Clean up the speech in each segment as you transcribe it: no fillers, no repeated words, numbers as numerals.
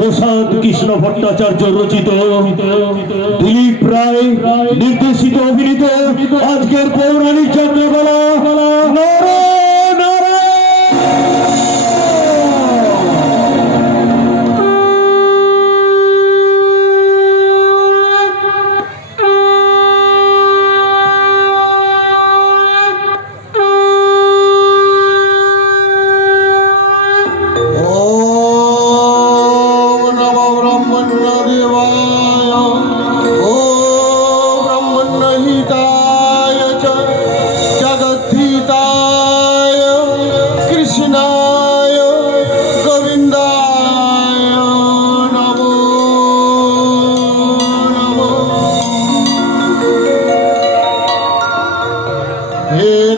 প্রসাদ কৃষ্ণ ভট্টাচার্য রচিত, দিলীপ রায় নির্দেশিত অভিনীত আজকের পৌরাণিক যাত্রাপালা নারায়ণ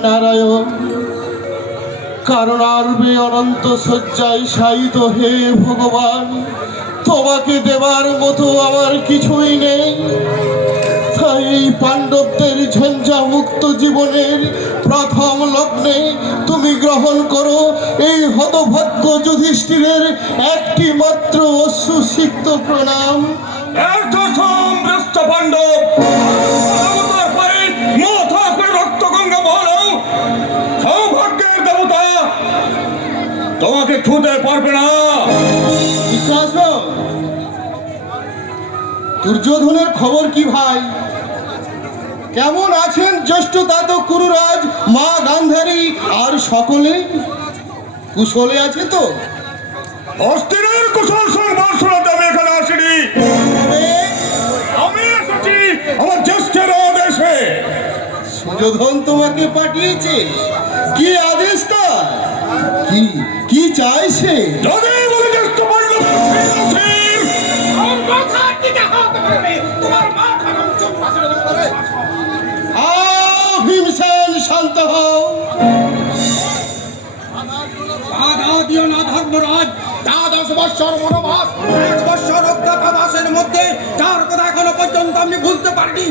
নারায়ণ। কারণার্বে অনন্ত শয্যায় শায়িত হে ভগবান, তোমাকে দেবার মতো আমার কিছুই নেই। তাই এই পাণ্ডবদের ঝঞ্ঝা মুক্ত জীবনের প্রথম লগ্নে তুমি গ্রহণ করো এই হতভাগ্য যুধিষ্ঠিরের একটি মাত্র অশ্রুসিক্ত প্রণাম। পাণ্ডব মাথা করে রক্ত গঙ্গা বলো, সৌভাগ্যের দেবতা তোমাকে ছুঁতে পারবে না। দুর্যোধনের খবর কি ভাই? কেমন আছেন জ্যেষ্ঠ দাত কুরুরাজ, মা গান্ধারী আর সকলে কুশলে আছে তো? হস্তিনের কুশল সংবাদ শোনাতে আমি এখানে আসিনি, আমি এসেছি আমার জ্যেষ্ঠের আদেশে। সুযোধন তোমাকে পাঠিয়েছে? কি আদেশ তার? কি চাইছে? যদি বলে জ্যেষ্ঠ পাণ্ডব ভীমসেন, শান্ত হও। ধর্মরাজ, 10 বৎসর বনবাস, 1 বৎসর অজ্ঞাতবাসের মধ্যে যার কথা এখনো পর্যন্ত আমি ভুলতে পারিনি,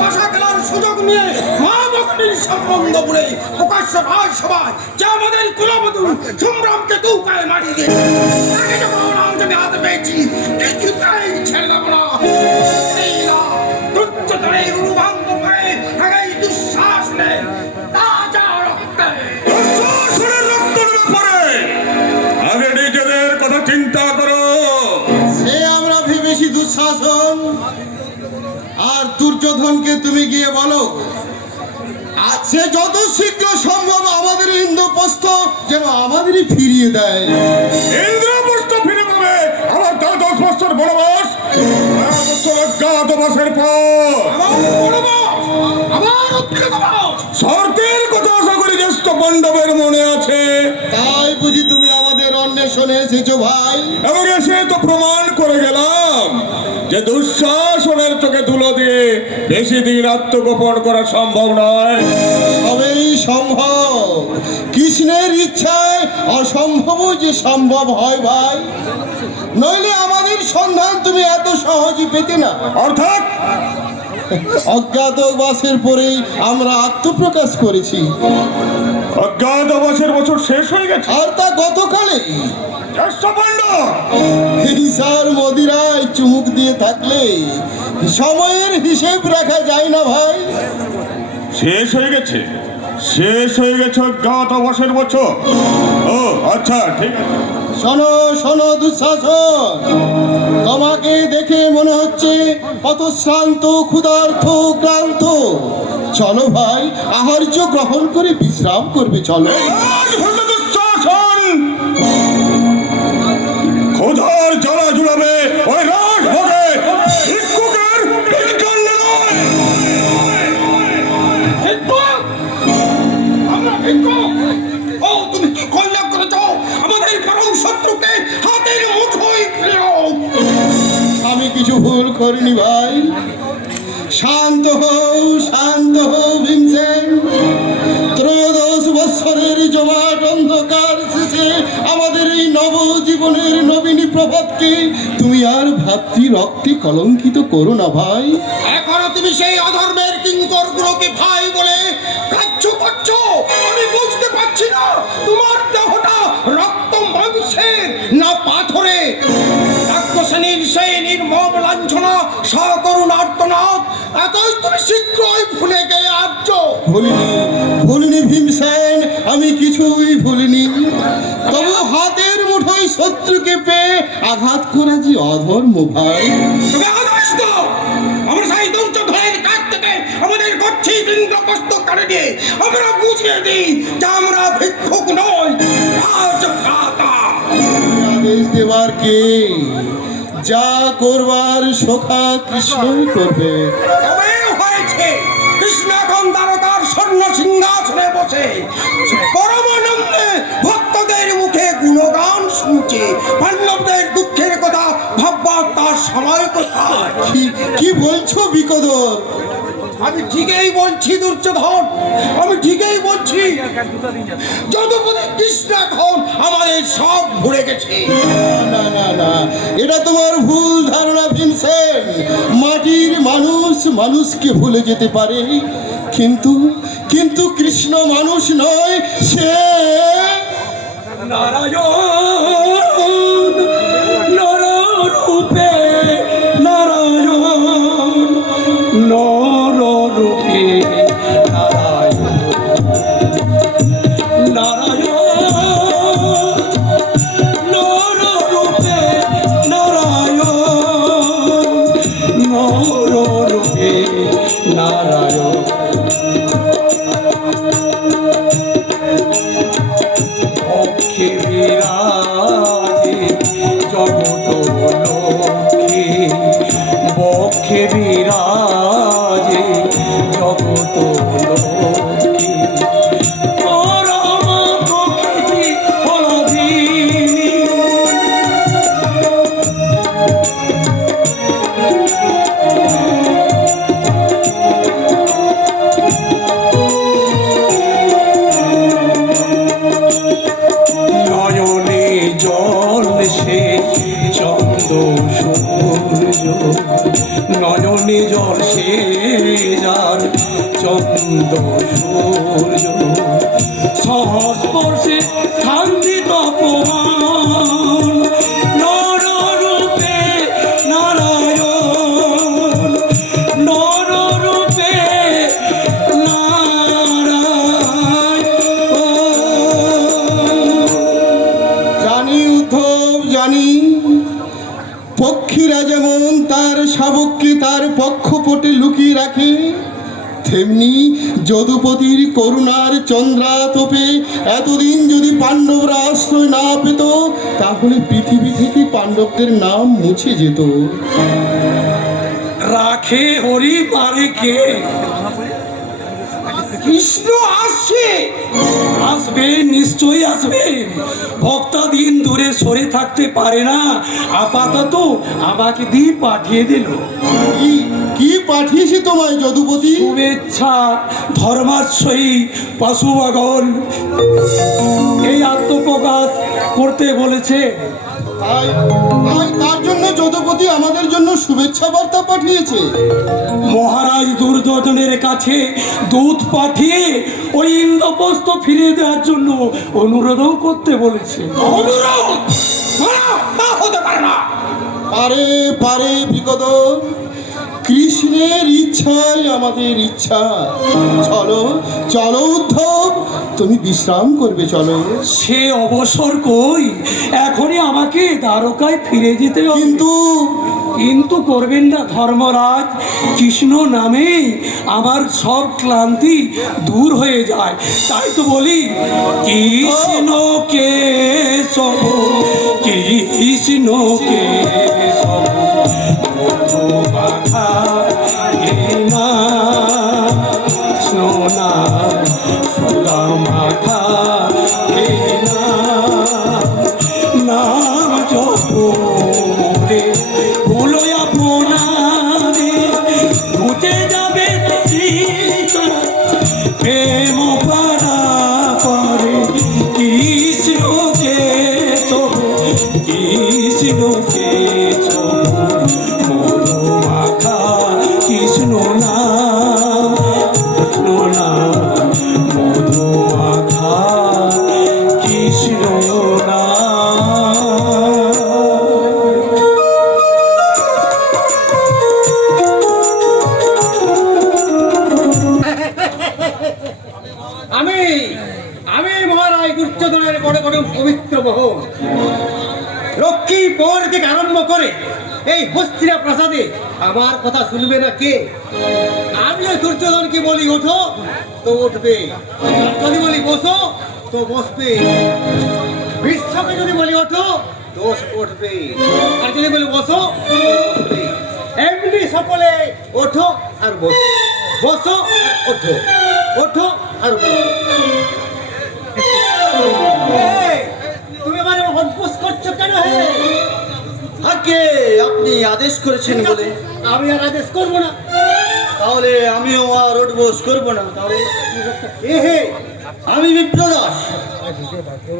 ভাষা খেলার সুযোগ নিয়ে মা ভক্তির সম্বন্ধ বলে প্রকাশ্য রাজ সভায় যে আমাদের কুলবধূ সংগ্রামকে দৌকায় মারিয়ে দিয়ে তাকে যখন আমি হাতে পেয়েছি, কিছুতেই ছেড়ে দেব না। দুর্যোধনের উলুভাঙ্গ করে এই দুঃশাসনে তাজা রক্তে আগে নিজেদের কথা চিন্তা করো। সে আমরা ভেবেছি দুঃশাসন, আর দুর্যোধনকে তুমি গিয়ে বলো সে যত শীঘ্র সম্ভব আমাদের ইন্দ্রপ্রস্থ যেন আমাদেরই ফিরিয়ে দেয়। ইন্দ্রপ্রস্থ ফিরে পাবে আমার 10 বছর বনবাস, 1 বছর অজ্ঞাতবাসের পর শর্তের কথা আশা করি জ্যেষ্ঠ পাণ্ডবের মনে আছে। তাই বুঝি তুমি আমাদের অন্বেষণে এসেছো ভাই? এবং এসে তো প্রমাণ করে গেলাম যে দুঃশাসনের চোখে ধুলো দিয়ে বেশি দিন আত্মগোপন করা সম্ভব নয়। সবেই সম্ভব, কৃষ্ণের ইচ্ছায় অসম্ভব যে সম্ভব হয় ভাই। নইলে আমাদের সন্ধান তুমি এত সহজে পেতে না। অর্থাৎ অজ্ঞাতবাসের পরেই আমরা আত্মপ্রকাশ করেছি। অজ্ঞাতবাসের বছর শেষ হয়ে গেছে, আর তা গতকালে। জ্যেষ্ঠ পাণ্ডব হিংসার মদিরায় চুমুক দিয়ে থাকলে সময়ের হিসেব রাখা যায় না ভাই। শেষ হয়ে গেছে, শেষ হয়ে গেছে অজ্ঞাতবাসের বছর। ও আচ্ছা, ঠিক আছে। শোনো শোনো দুঃশাসন, তোমাকে দেখে মনে হচ্ছে কত শ্রান্ত, ক্ষুধার্ত, ক্লান্ত। চলো ভাই, আহার্য গ্রহণ করে বিশ্রাম করবে। চলো। ক্ষুধার জ্বালা জুড়াবে ওই রাজভোগে, ভিক্ষুকের ভিক্ষান্নে নয়। আমরা ভিক্ষুক? ও তুমি কি কল্যাণ করেছ আমাদের পরম শত্রুকে হাতের মুঠোয় ফেরাও। আমি কিছু ভুল করিনি ভাই। শান্ত হও, শান্ত হও ভীমসেন। 13 বৎসরের জমাট অন্ধকার শেষে আমাদের এই নবজীবনের নবীনী প্রভাতকে তুমি আর ভাতৃ রক্তে কলঙ্কিত করো না ভাই। এখনো তুমি সেই অধর্মের কিঙ্কর গুলোকে ভাই বলে কাচ্ছ করছো। আমি বুঝতে পারছি না তোমার দেহটা রক্ত মাংসের না পাথরে। এতই তুমি শীঘ্রই ভুলে গিয়ে আসছো। ভুলিনি, ভুলিনি ভীমসেন, আমি কিছুই ভুলিনি। তবু হাতের মুঠোয় শত্রুকে পেয়ে আঘাত করা যে অধর্ম ভাই। তুমি আদেশ দাও, আমরা সেই দুর্যোধনের কাছ থেকে আমাদের গচ্ছিত ইন্দ্রপ্রস্থ কাটে দিয়ে আমরা বুঝিয়ে দিই যে আমরা ভিক্ষুক নই, রাজভ্রাতা। আদেশ দেবার কে? যা করবার সখা কৃষ্ণই করবে। তবে হয়েছে, কৃষ্ণ এখন দ্বারকার স্বর্ণ সিংহাসনে বসে পরমানন্দে ভক্তদের মুখে গুণগান শুনছে। পাণ্ডবদের দুঃখের কথা ভাববার তার সময় কোথায়? কি বলছো বিকদর? আমি ঠিকই বলছি দুর্যোধন, আমি ঠিকই বলছি। যদুপতি কৃষ্ণ এখন আমাদের সব ভুলে গেছে। না না না, এটা তোমার ভুল ধারণা ভীমসেন। মাটির মানুষ মানুষকে ভুলে যেতে পারে, কিন্তু কিন্তু কৃষ্ণ মানুষ নয়, সে নারায়ণ নররূপে, নারায়ণ নররূপে, নারায়ণ নারায়ণ নররূপে, নারায়ণ নররূপে, নারায়ণ। পক্ষে বিরাজে জগত লক্ষ্মী, বক্ষে বিরাজে জগত লক্ষ্মী, পরম প্রকৃতি হলধিনী। নয়নে জল সে চন্দ্র সূর্য, নয়নে জল সে যার চন্দ্র সূর্য, সংস্পর্শে কান্দিত অপমান, নররূপে নারায়ণ, নররূপে জানি উদ্ধব, জানি পক্ষীরা যেমন তার শাবককে তার পক্ষপটে লুকিয়ে রাখে, তেমনি যদুপতির করুণার চন্দ্রাতপে এতদিন যদি পাণ্ডবরা আশ্রয় না পেত, তাহলে পৃথিবী থেকে পাণ্ডবদের নাম মুছে যেত। রাখে হরি পারে কে? কৃষ্ণ আসছে, আসবে, নিশ্চয়ই আসবে। ভক্তাদিন দূরে সরে থাকতে পারে না, আপাতত আমাকে দিয়ে পাঠিয়ে দিল। কি পাঠিয়েছে তোমায় যদুপতি? শুভেচ্ছা ধর্মাশ্রয়ী পশুপাগল এই আত্মপ্রকাশ করতে বলেছে। তাই তার জন্য যদুপতি আমাদের জন্য শুভেচ্ছা বার্তা পাঠিয়েছে। মহারাজ দুর্যোধনের কাছে দূত পাঠিয়ে ওই ইন্দ্রপ্রস্থ ফিরিয়ে দেওয়ার জন্য অনুরোধও করতে বলেছে। অনুরোধ তা হতে পারে না। পারে পারে বিকদর, কৃষ্ণের ইচ্ছাই আমাদের ইচ্ছা। চলো চলো উদ্ধব, তুমি বিশ্রাম করবে, চলো। সে অবসর কই, এখনই আমাকে দ্বারকায় ফিরে যেতে হবে। কিন্তু করবেন না ধর্মরাজ, কৃষ্ণ নামে আমার সব ক্লান্তি দূর হয়ে যায়। তাই তো বলি কৃষ্ণ কেশব, কৃষ্ণ কেশব বাধা না সোনা সুদা মাথা নাম যত মোরে ভুলো আপনারে ঘুচে যাবে প্রেম পারা করে কৃষ্ণকে সব, কৃষ্ণকে সব মরো মাখা কৃষ্ণ নাম, কৃষ্ণ নাম মধু মাখা কৃষ্ণ নাম। রক্ষী পর থেকে আরম্ভ করে এই হস্তিনা প্রাসাদে আমার কথা শুনবে না কে? আমি ওই দুর্যোধনকে বলি ওঠো তো উঠবে, আর যদি বলি বসো তো বসবে, বিশ্বকে যদি বলি ওঠো তো উঠবে, আর যদি বলি বসো তো বসবে। এমনি সকলে ওঠো আর বসো, বসো আর ওঠো, ওঠো আর বসো। এই, তুমি আমার অভ্যাস করছো কেন? হে, আগে আপনি আদেশ করেছেন বলে আমি আর আদেশ করবো না। তাহলে আমিও আর উঠবোস করবো না। তাহলে এ হে, আমি বিপ্রদাস,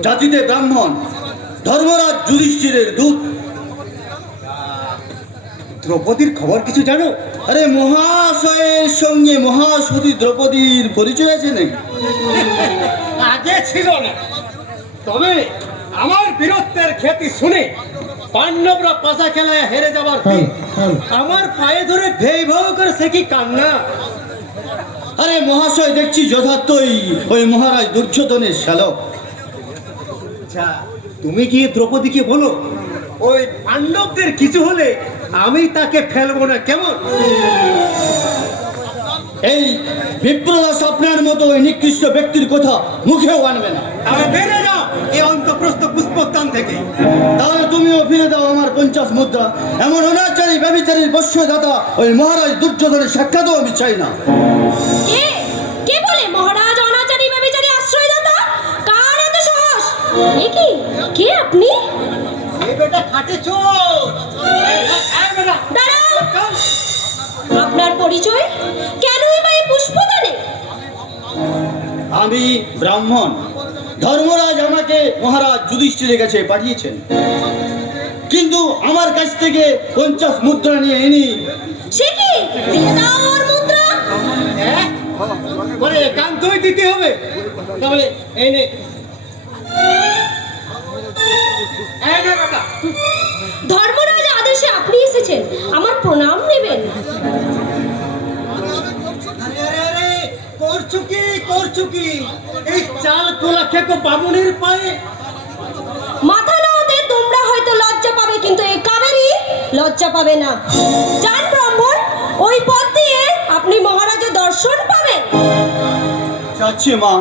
জাতিতে ব্রাহ্মণ, ধর্মরাজ যুধিষ্ঠিরের দূত। দ্রৌপদীর খবর কিছু জানো? আরে মহাশয়ের সঙ্গে মহাসতী দ্রৌপদীর পরিচয় আছে নাকি? আগে ছিল না, তবে আমার বীরত্বের খ্যাতি শুনে পাণ্ডবরা পাশা খেলায় হেরে যাবার দিন আমার পায়ে ধরে ভেই ভাও করে সে কি কান্না। আরে মহাশয় দেখছি যথার্থই ওই মহারাজ দুর্যোধনের শ্যালক। আচ্ছা, তুমি গিয়ে দ্রৌপদীকে বলো ওই পাণ্ডবদের কিছু হলে আমি তাকে ফেলবো না, কেমন? এই বিপ্রদাস আপনার মতো ওই নিকৃষ্ট ব্যক্তির কথা মুখেও আনবে না। আমি বেড়ে যাও এই অন্তঃপ্রস্থ পুষ্পস্থান থেকে। তাহলে তুমিও ফিরে দাও আমার 50 মুদ্রা। এমন অনাচারী ব্যভিচারীর বস্যদাতা ওই মহারাজ দুর্যোধনের সাক্ষাৎও আমি চাই না। কে কে বলে মহারাজ অনাচারী ব্যভিচারী আশ্রয়দাতা? কার এত সাহস? এ কি, কে আপনি? এই বেটা খাটে চোর। এই বেটা দাঁড়াও, আপনার পরিচয়? কেনই বা এই পুষ্পদানে? আমি ব্রাহ্মণ, ধর্মরাজ আমাকে মহারাজ যুধিষ্ঠিরের কাছে পাঠিয়েছেন, কিন্তু আমার কাছ থেকে 50 মুদ্রা নিয়ে এনি। সে কি, দিয়ে দাও ওর মুদ্রা। হ্যাঁ, বলে একান্তই দিতে হবে। তাহলে এই নে, এই নে বেটা। ধর্মরাজ আদেশে আপনি এসেছেন, আমার প্রণাম নেবেন। আরে আরে আরে, করছো কি, করছো কি? এই চাল তোলা খেকো বামুনের পায়ে। মাথা না হতে তোমরা হয়তো লজ্জা পাবে, কিন্তু এই কাবেরী লজ্জা পাবে না। যান ব্রাহ্মণ, ওই পথ দিয়ে আপনি মহারাজের দর্শন পাবেন। যাচ্ছি মা,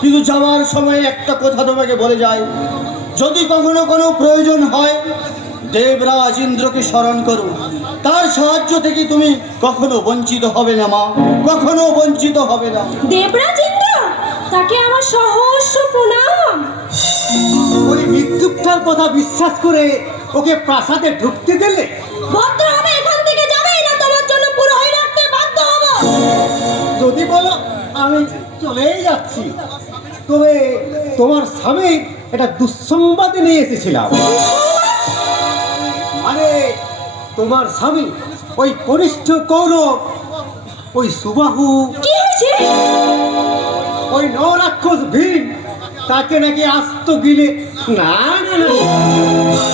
কিন্তু যাওয়ার সময় একটা কথা তোমাকে বলে যাই, যদি কখনো কোনো প্রয়োজন হয় দেবরাজ ইন্দ্রকে স্মরণ করো, তার সাহায্য থেকে তুমি কখনো বঞ্চিত হবে না মা, কখনো বঞ্চিত হবে না। দেবরাজ ইন্দ্র, তাকে আমার সহস্র প্রণাম। ওই মৃত্যুটার কথা বিশ্বাস করে ওকে প্রাসাদে ঢুকতে দিলে? ভদ্রভাবে এখান থেকে যাবেই না, তোমার জন্য পুরোহিত রাখতে বাধ্য হব। যদি বলো আমি চলেই যাচ্ছি, তবে তোমার স্বামী এটা দুঃসংবাদ নিয়ে এসেছিলাম। মানে তোমার স্বামী ওই কনিষ্ঠ কৌরব, ওই সুবাহু, কি হয়েছে? ওই নরাক্ষস ভীম, তাকে নাকি আস্ত গিলে। না না না,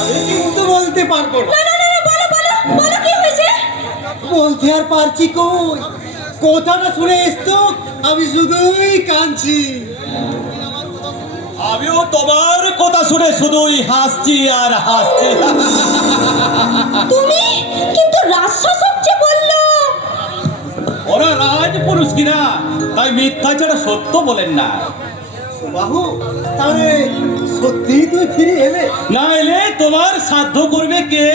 আমি কিন্তু বলতে পারবো না। না, বলো বলো বলো, কি হয়েছে? বলতে আর পারছি কই, কথাটা শুনে এসতো আমি শুধুই কাঁদছি। আমিও তোমার কথা শুনে শুধুই হাসছি আর হাসছি। তুমি কিন্তু রাজশাসক যে বললো। ওরা রাজপুরুষ কিনা, তাই মিথ্যা ছাড়া সত্য বলেন না। বাহু, তাহলে সত্যি তুই ফিরে এলে? না এলে তোমার সাধ্য করবে কে?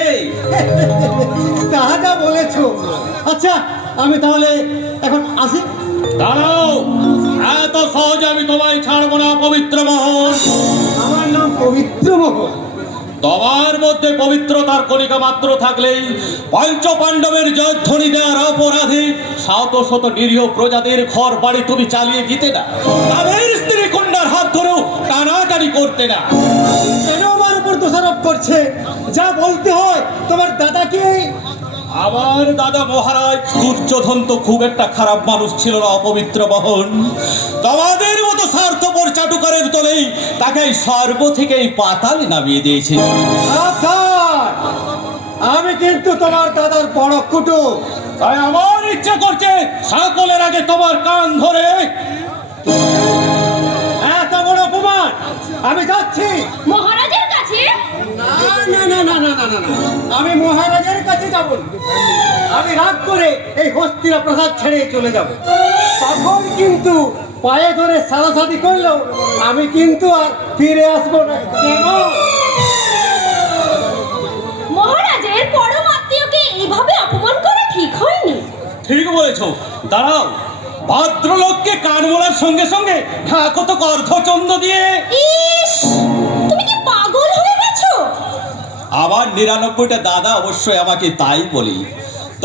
তাহাটা বলেছো। আচ্ছা, আমি তাহলে এখন আসি। দাঁড়াও, এত সহজে আমি তোমায় ছাড়বো না পবিত্র মোহন। আমার নাম পবিত্র মোহন। তোমার মধ্যে পবিত্রতার কণিকা মাত্র থাকলেই পঞ্চ পাণ্ডবের জয়ধ্বনি দেওয়ার অপরাধে শত শত নিরীহ প্রজাদের ঘর বাড়ি তুমি চালিয়ে দিতে না, তাদের স্ত্রী কন্যার হাত ধরেও টানাটানি করতে না। কেন আমার উপর দোষারোপ করছে? যা বলতে হয় তোমার দাদাকে। আমার দাদা মহারাজ দুর্যোধন তো খুব একটা খারাপ মানুষ ছিল না অপবিত্র মোহন। তোমাদের মতো স্বার্থপর চাটুকারের তলেই তাকে সর্ব থেকেই পাতালে নামিয়ে দিয়েছে। সাবধান, আমি কিন্তু তোমার দাদার বড় কুটুম। তাই আমার ইচ্ছা করছে সকলের আগে তোমার কান ধরে। এত বড় অপমান! আমি যাচ্ছি। মহারাজের কাছে কাছে? না না না না না না না না, আমি মহারাজের কাছে যাব না। আমি রাগ করে এই হস্তিরা প্রাসাদ ছেড়ে চলে যাব। তখন কিন্তু পায়ে ধরে সারাসাদি করলেও আমি কিন্তু আর ফিরে আসবো না। কেমন? মহারাজের পরম আত্মীয়কে এইভাবে অপমান করা ঠিক হয়নি। ঠিক বলেছ। দাঁড়াও, ভদ্রলোককে কান বলার সঙ্গে সঙ্গে কত অর্ধচন্দ্র দিয়ে। ইস, তুমি কি পাগল হয়ে গেছো? আমার 99টা দাদা অবশ্যই আমাকে তাই বলি।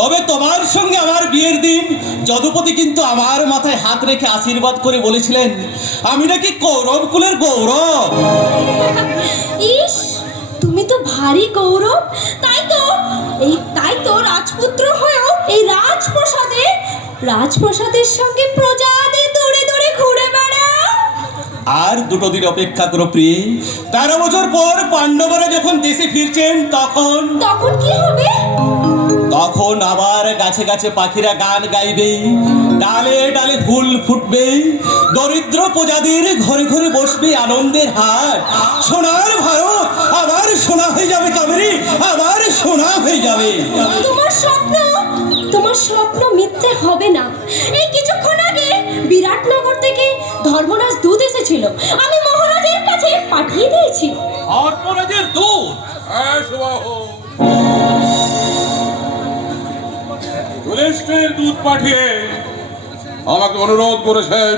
তবে তোমার সঙ্গে আমার বিয়ের দিন যদুপতি কিন্তু আমার মাথায় হাত রেখে আশীর্বাদ করে বলেছিলেন আমি নাকি কৌরব কুলের গৌরব। ইস, তুমি তো ভারী গৌরব। তাই তো রাজপুত্র হয়েও এই রাজপ্রাসাদের সঙ্গে প্রজাদের দৌড়ে দৌড়ে ঘুরে বেড়াও। আর 2 দিন অপেক্ষা করো প্রিয়ে। 13 বছর পর পাণ্ডবরা যখন দেশে ফিরছেন তখন কি হবে? তখন আবার গাছে গাছে পাখিরা গান গাইবে, ডালে ডালে ফুল ফুটবে, দরিদ্র প্রজাদের ঘরে ঘরে বসবে আনন্দের হাট। সোনার ভারত আবার সোনা হয়ে যাবে কাবেরী, আবার সোনা হয়ে যাবে। তোমার স্বপ্ন মিথ্যে হবে না। এই কিছুক্ষণ আগে বিরাটনগর থেকে ধর্মরাজ দূত এসেছিল, আমি মহারাজের কাছে পাঠিয়ে দিয়েছি। ধর্মরাজের দূত? হ্যাঁ সুবাহু, যুধিষ্ঠির দূত পাঠিয়ে আমাকে অনুরোধ করেছেন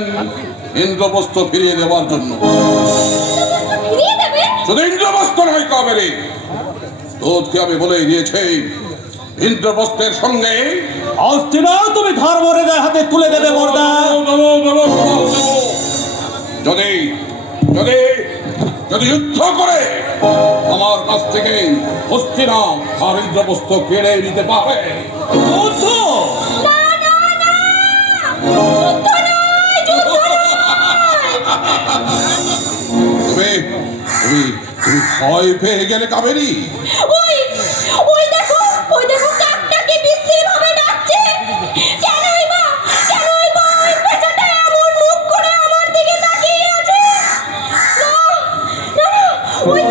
ইন্দ্রপ্রস্থ ফিরিয়ে দেওয়ার জন্য। ফিরিয়ে দেবে? শুধু ইন্দ্রপ্রস্থ নয় কাবেরী, দূতকে আমি বলেই দিয়েছি ইন্দ্রপ্রস্থের সঙ্গে হস্তিনাও তুমি ধর্মরাজের হাতে তুলে দেবে বরদা। যদি যদি যদি যুদ্ধ করে আমার কাছ থেকে হস্তিনা আর ইন্দ্রপ্রস্থ কেড়ে নিতে পারে। যুদ্ধ? না না না, যুদ্ধ নয়, যুদ্ধ নয়। তুমি তুমি তুমি ভয় পেয়ে গেলে কাবেরী? ওই দেখো কাকটা কি বিশ্রীভাবে ডাকছে। কেনই বা ওই পেঁচাটা এমন মুখ করে আমার দিকে তাকিয়ে আছে? না না না, ওই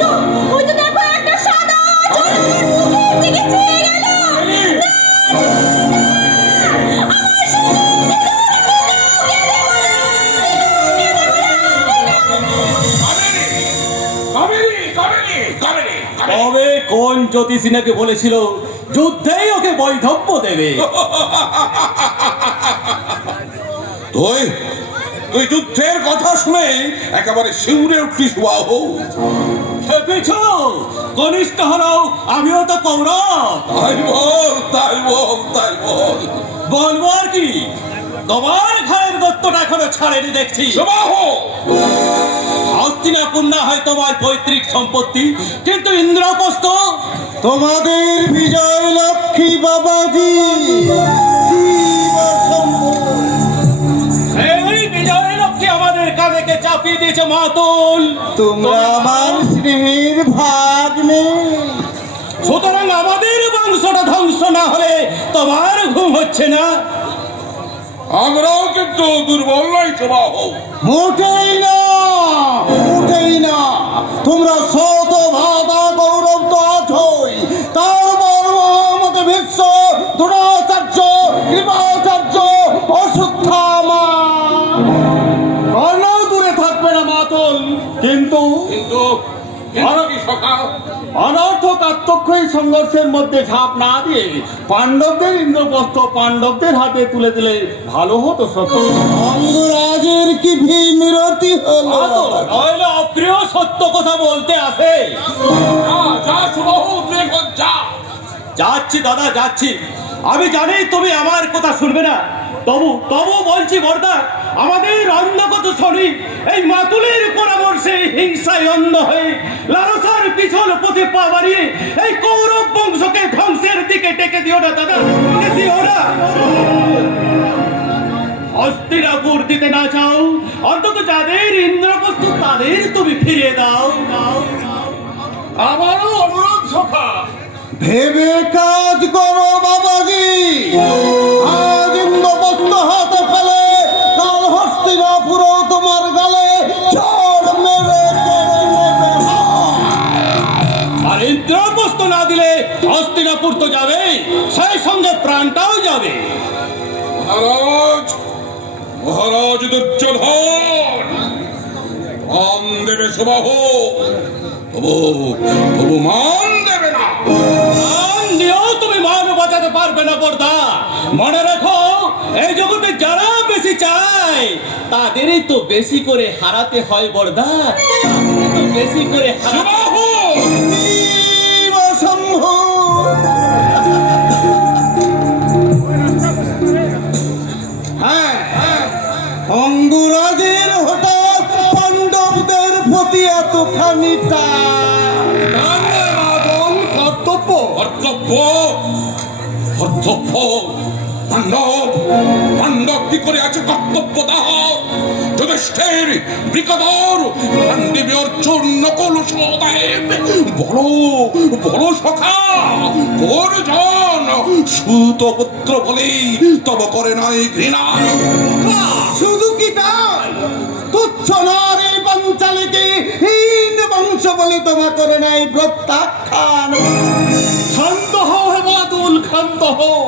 তো দেখো একটা সাদা আঁচল আমার মুখের দিকে ছুঁয়ে গেল। তবে কোন জ্যোতিষী নাকি বলেছিল যুদ্ধেই ওকে বৈধব্য দেবে? তুই তুই যুদ্ধের কথা শুনে একেবারে শিউরে উঠছিস বাহু। ভেবেছ কনিষ্ঠ হলো আমিও তো কৌরব? তাই বল বলবো আর কি, তোমার ঘরের দত্তটা এখনো ছাড়েনি দেখছি। বাহু, হস্তিনাপুর না হয় তোমার পৈতৃক সম্পত্তি, কিন্তু ইন্দ্রপ্রস্থ তোমাদের বিজয় লক্ষ্মী বাবাজি। এই বিজয় লক্ষ্মী আমাদের কাঁধে চাপিয়ে দিয়েছে মাতুল। তোমরা আমার স্নেহের ভাগ নেই। সুতরাং আমাদের বংশটা ধ্বংস না হলে তোমার ঘুম হচ্ছে না। আমরাও কিন্তু দুর্বল নই বাহু। মোটেই না, তোমরা শত ভাতা গৌরব তো আছোই। তারপর মহামতে ভীষ্ম, দ্রোণাচার্য, কৃপাচার্য, অশ্বত্থামা কর্ণও দূরে থাকবে না মাতল। কিন্তু অনর্থক আত্মক্ষয়ী সংঘর্ষের মধ্যে ঝাঁপ না দিয়ে পাণ্ডবদের ইন্দ্রপ্রস্থ পাণ্ডবদের হাতে তুলে দিলে ভালো হতো। সত্য অঙ্গরাজের কি বিরতি হলো? নইলে অপ্রিয় সত্য কথা বলতে আসে। যাচ্ছি দাদা, যাচ্ছি। আমি জানি তুমি আমার কথা শুনবে না, তবু বলছি বর্দা, আমাদের অন্ধগত শনি এই মাতুলের পরামর্শে হিংসায় অন্ধ হয়ে লালসার পিছন পথে পা বাড়িয়ে এই কৌরব বংশকে ধ্বংসের দিকে টেকে দিও না দাদা, দিও না। হস্তিনাপুর দিতে না চাও, অন্তত যাদের ইন্দ্রপ্রস্থ তাদের তুমি ফিরিয়ে দাও। আমারও অনুরোধ সখা, ভেবে কাজ করো বাবাজি। আজ ইন্দ্রপ্রস্থ হাতে ফেলে কাল হস্তিনাপুরও তোমার গালে চড় মেরে কেড়ে নেবে। আর ইন্দ্রপ্রস্থ না দিলে হস্তিনাপুর তো যাবে, সেই সঙ্গে প্রাণটাও যাবে। মহারাজ, মহারাজ দুর্যোধন মান দেবে সুবাহু, তবু মান দেবে না। মান দিয়েও তুমি মান বাঁচাতে পারবে না বর্দা। মনে রাখো, এই জগতে যারা বেশি চায় তাদেরই তো বেশি করে হারাতে হয় বর্দা, তাদেরই তো বেশি করে সুবাহু, হ্যাঁ, অঙ্গরাজের হঠাৎ পাণ্ডবদের প্রতি এতখানি কর্তব্য কর্তব্য কর্তব্য। পাণ্ডব পাণ্ডব কি করে আছে কর্তব্য দাহ? যুধিষ্ঠির, বৃকদর, পাণ্ডবী অর্জুন, নকুল, সহদেব, বড় বড় সখা অর্জুন সুতপুত্র বলেই তব করে নাই ঘৃণা। শুধু কি তাই, তুচ্ছ নারী পঞ্চালিকে হীন বংশ বলে তোমা করে নাই প্রত্যাখ্যান। শান্ত হও হে বাদুল, শান্ত হও।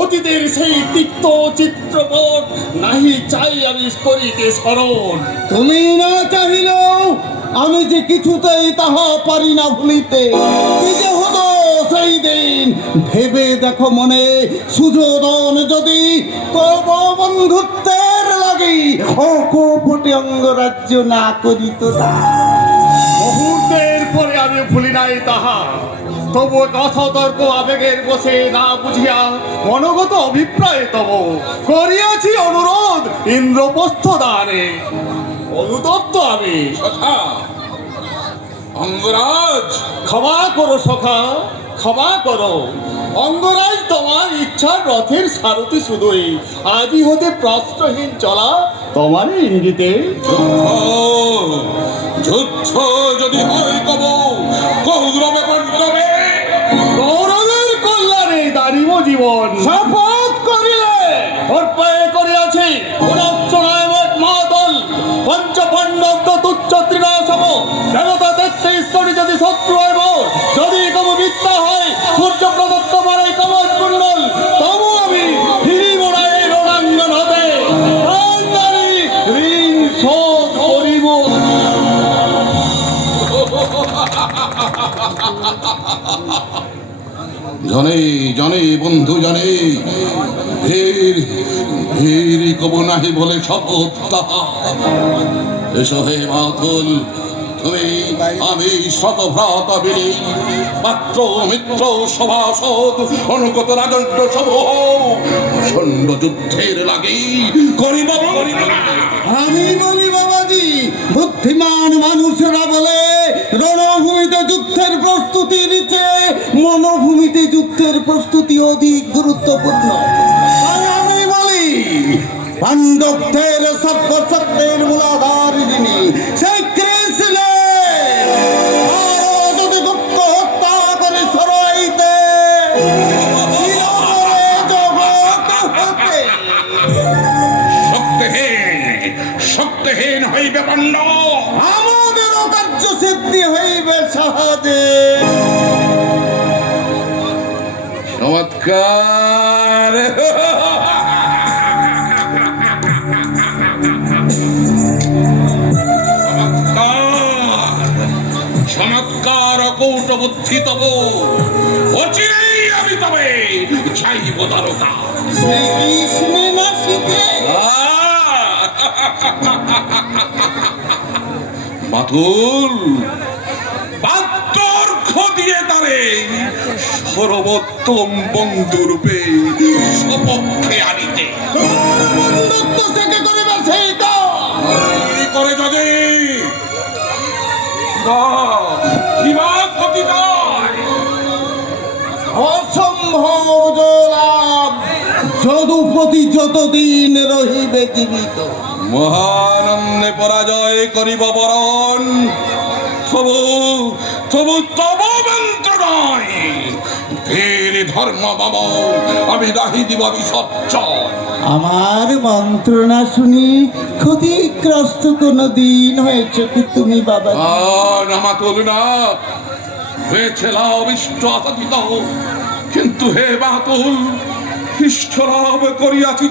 অতীতের সেই তিক্ত চিত্রপট নাহি চাই আমি করিতে স্মরণ। তুমি না চাহিলেও আমি যে কিছুতেই তাহা পারি না ভুলিতে। কি যে হতো সেই দিন ভেবে দেখো মনে, সুযোধন যদি তব বন্ধুত্বের লাগি অকপটে অঙ্গরাজ্য না করিত না। মুহূর্তের পরে আমি ভুলি নাই তাহা, তবু কথা তর্ক আবেগের বসে না বুঝিয়া মনোগত অভিপ্রায় তব করিয়াছি অনুরোধ ইন্দ্রপ্রস্থ দানে। অনুতপ্ত আমি। সখা অঙ্গরাজ, ক্ষমা করো সখা, ক্ষমা করো। অঙ্গরাজ তোমার ইচ্ছার রথের সারথি শুধুই, আদি হতে প্রশ্নহীন চলা তোমার ইঙ্গিতে। যুদ্ধ যদি হয় কব কৌরবে পাণ্ডবে, কৌরবের কল্যাণে দাঁড়িব জীবন। শপথ করিলে অর্পণে করিয়াছি মাদল পঞ্চপাণ্ডব তুচ্ছ তৃণাসম দেবতা 33 কোটি যদি শত্রু হয় মোর, যদি কবু মিথ্যা হয় সূর্য প্রদত্ত মারাই কবচ কুণ্ডল, তবু আমি ফিরিব না এই রণাঙ্গন হতে। প্রাণদারি ঋণ শোধ করিব। জানে জানে বন্ধু জানে, ভীর ভীর কব নাহি বলে শপথ তাহা। এসো হে মাতুল, তুমি আমি শতভ্রাতা বিনি, পাত্র মিত্র সভাসদ অনুগত রাজন্য সমূহ প্রচণ্ড যুদ্ধের লাগি করিব। আমি বলি বাবাজি, বুদ্ধিমান মানুষেরা বলে রণভূমিতে যুদ্ধের প্রস্তুতির চেয়ে মনোভূমিতে যুদ্ধের প্রস্তুতি অধিক গুরুত্বপূর্ণ। আর আমি বলি, পাণ্ডবদের সর্বশক্তির মূলাধার যিনি, সেই কৃষ্ণ যদি গুপ্ত হত্যা করে সরাইতে শক্তিহীন হইবে পাণ্ডব, আমাদেরও কার্য সিদ্ধি হইবে সহজে। চমৎকার চমৎকার অকৌট বুদ্ধি তব, অচিরেই আমি তবে চাইব তারকা। শ্রীকৃষ্ণে না শিখে বাতুল বাদ্যর্ঘ দিয়ে তারে সর্বোত্তম বন্ধুরূপে সপক্ষে আনিতে। বন্ধুত্ব থেকে করিবে সেই তো কি করে যদি কিবা ক্ষতি নয়, অসম্ভব লাভ। যদুপতি যতদিন রহিবে জীবিত, মহানন্দে পরাজয় করিব বরণ, তবু তবু তব মন্ত্র নয়, বীর ধর্ম মম আমি দাহি দিব বিসর্জন। আমার মন্ত্রণা শুনি ক্ষতিগ্রস্ত কোনো দিন হয়েছে কি তুমি বাবা? নামা তুল না, হয়েছে লাভ ইষ্ট আসাদিত, কিন্তু হে বাতুল ইষ্ট লাভ করিয়াছি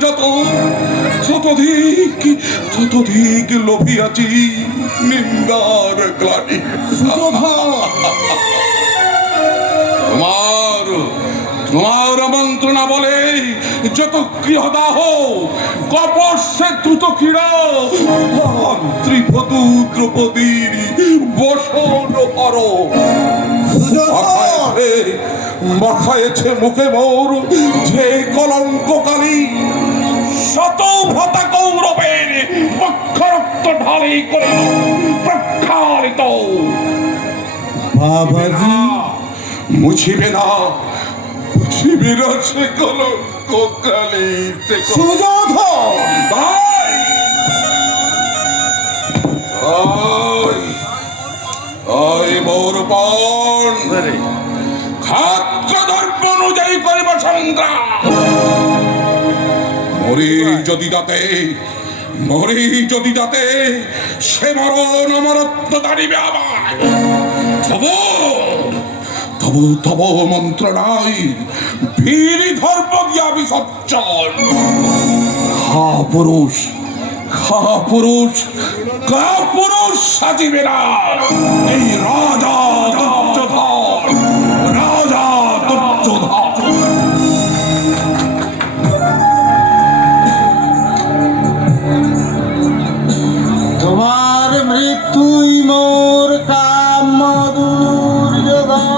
ততধিক লোভিয়াছি নিন্দার গ্লানি। তোমার মন্ত্রণা বলে যত গৃহদাহ কপর্ষে দ্রুত ক্রীড়া মন্ত্রীপদু দ্রৌপদীর বসন হর মাখায়েছে মুখে মোর যে কলঙ্ক কালী শত ভ্রতা কৌরবের বক্ষরক্ত ঢালি করে প্রক্ষালিত। বাবাজি মুছিবে না সে কলঙ্ক কালীতে। সুযোধন ভাই ওই মোর পণ খাদ্য ধর্ম অনুযায়ী করিব সংগ্রাম। মরি যদি যাতে সে মরণ অমরত্ব দাঁড়িবে আমার। তব মন্ত্রণায় বীর ধর্ম দিয়া বিসর্জন। পুরুষ সাজিবে না এই রাজা দুর্যোধন। তোমার মৃত্যুই মোর কাম দুর্যোধন।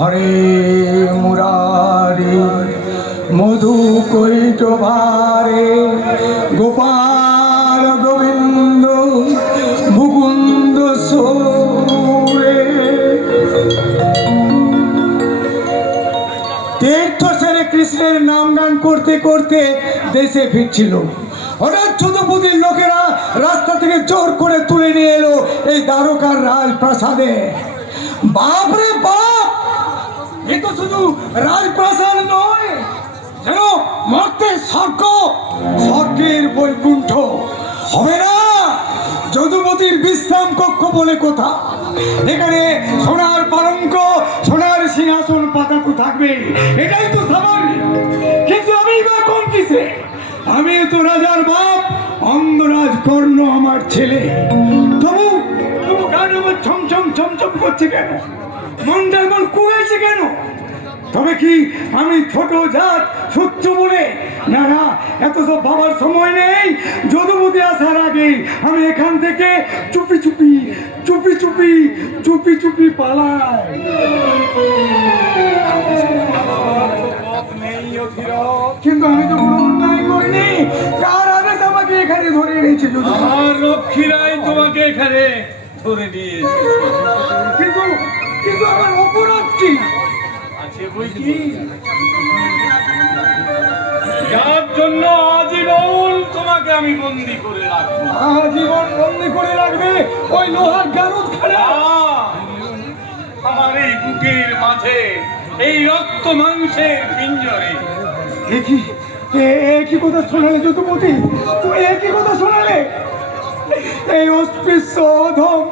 হরে মুরারি মধু কৈট ভারে গোপাল গোবিন্দ মুকুন্দ সুরে। তীর্থ সেরে কৃষ্ণের নাম গান করতে করতে দেশে ফিরছিল। হঠাৎ ছত্রপতির লোকেরা রাস্তা থেকে জোর করে তুলে নিয়ে এলো এই দ্বারকার রাজপ্রাসাদে। বাপরে বাপ, এ তো শুধু রাজপ্রাসাদ নয়, যেন মর্তে স্বর্গের বৈকুণ্ঠ। হবে না যদুমতির বিশ্রাম কক্ষ বলে কথা। এখানে সোনার পালঙ্ক, সোনার সিংহাসন পাতা তো থাকবে, এটাই তো স্বাভাবিক। কিন্তু আমি বা কোন কিসে? আমি তো রাজার বাপ, অঙ্গরাজ কর্ণ আমার ছেলে। তবু গান আমার ছমছম করছে কেন? মনটা এমন কুড়েছে কেন? তবে কি আমি ছোট জাত সূত্র বলে? না, এত সব বাবার সময় নেই। যদুমতি আসার আগে আমি এখান থেকে চুপি পালাই। কিন্তু আমি তো কোনো অন্যায় করিনি। কার আদেশ আমাকে এখানে ধরে এনেছে? আমার রক্ষীরাই তোমাকে এখানে ধরে নিয়ে কিন্তু আমার অপরাধ কি? আছে বই কি, যার জন্য আজীবন তোমাকে আমি বন্দি করে রাখবো। আজীবন বন্দি করে রাখবে ওই লোহার গারদ খানে? আমার এই বুকের মাঝে, এই রক্ত মাংসের পিঞ্জরে। কি কথা শোনালে যদুমতি? তুমি একই কথা শোনালে? এই অস্পৃশ্য অধম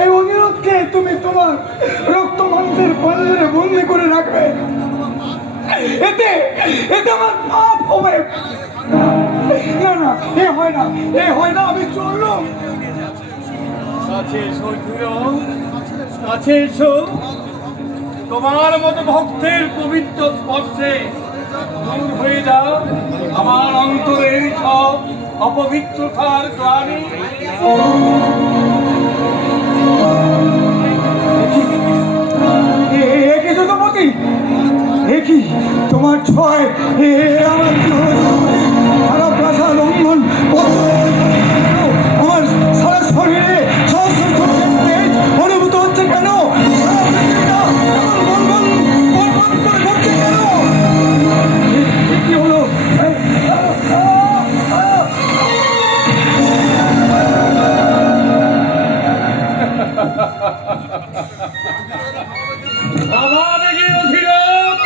এই অনুরোধকে তুমি তোমার রক্ত মাংসের পাঞ্জরে বন্দি করে রাখবে। এতে এতে আমার পাপ হবে না। না, এ হয় না, এ হয় না, আমি চললাম। কাছে এসো ধীরজ, কাছে এসো। তোমার মতো ভক্তের পবিত্র স্পর্শে দূর হয়ে যাও আমার অন্তরের সব অপবিত্রতার গ্লানি। একই যদুপতি, একই তোমার ছয়, আমার সারা প্রাসাদ লঙ্ঘন, আমার সারা শরীরে সহস্র তেজ অনুভূত হচ্ছে কেন? কি হলো? স্বাভাবিকই অধীরথ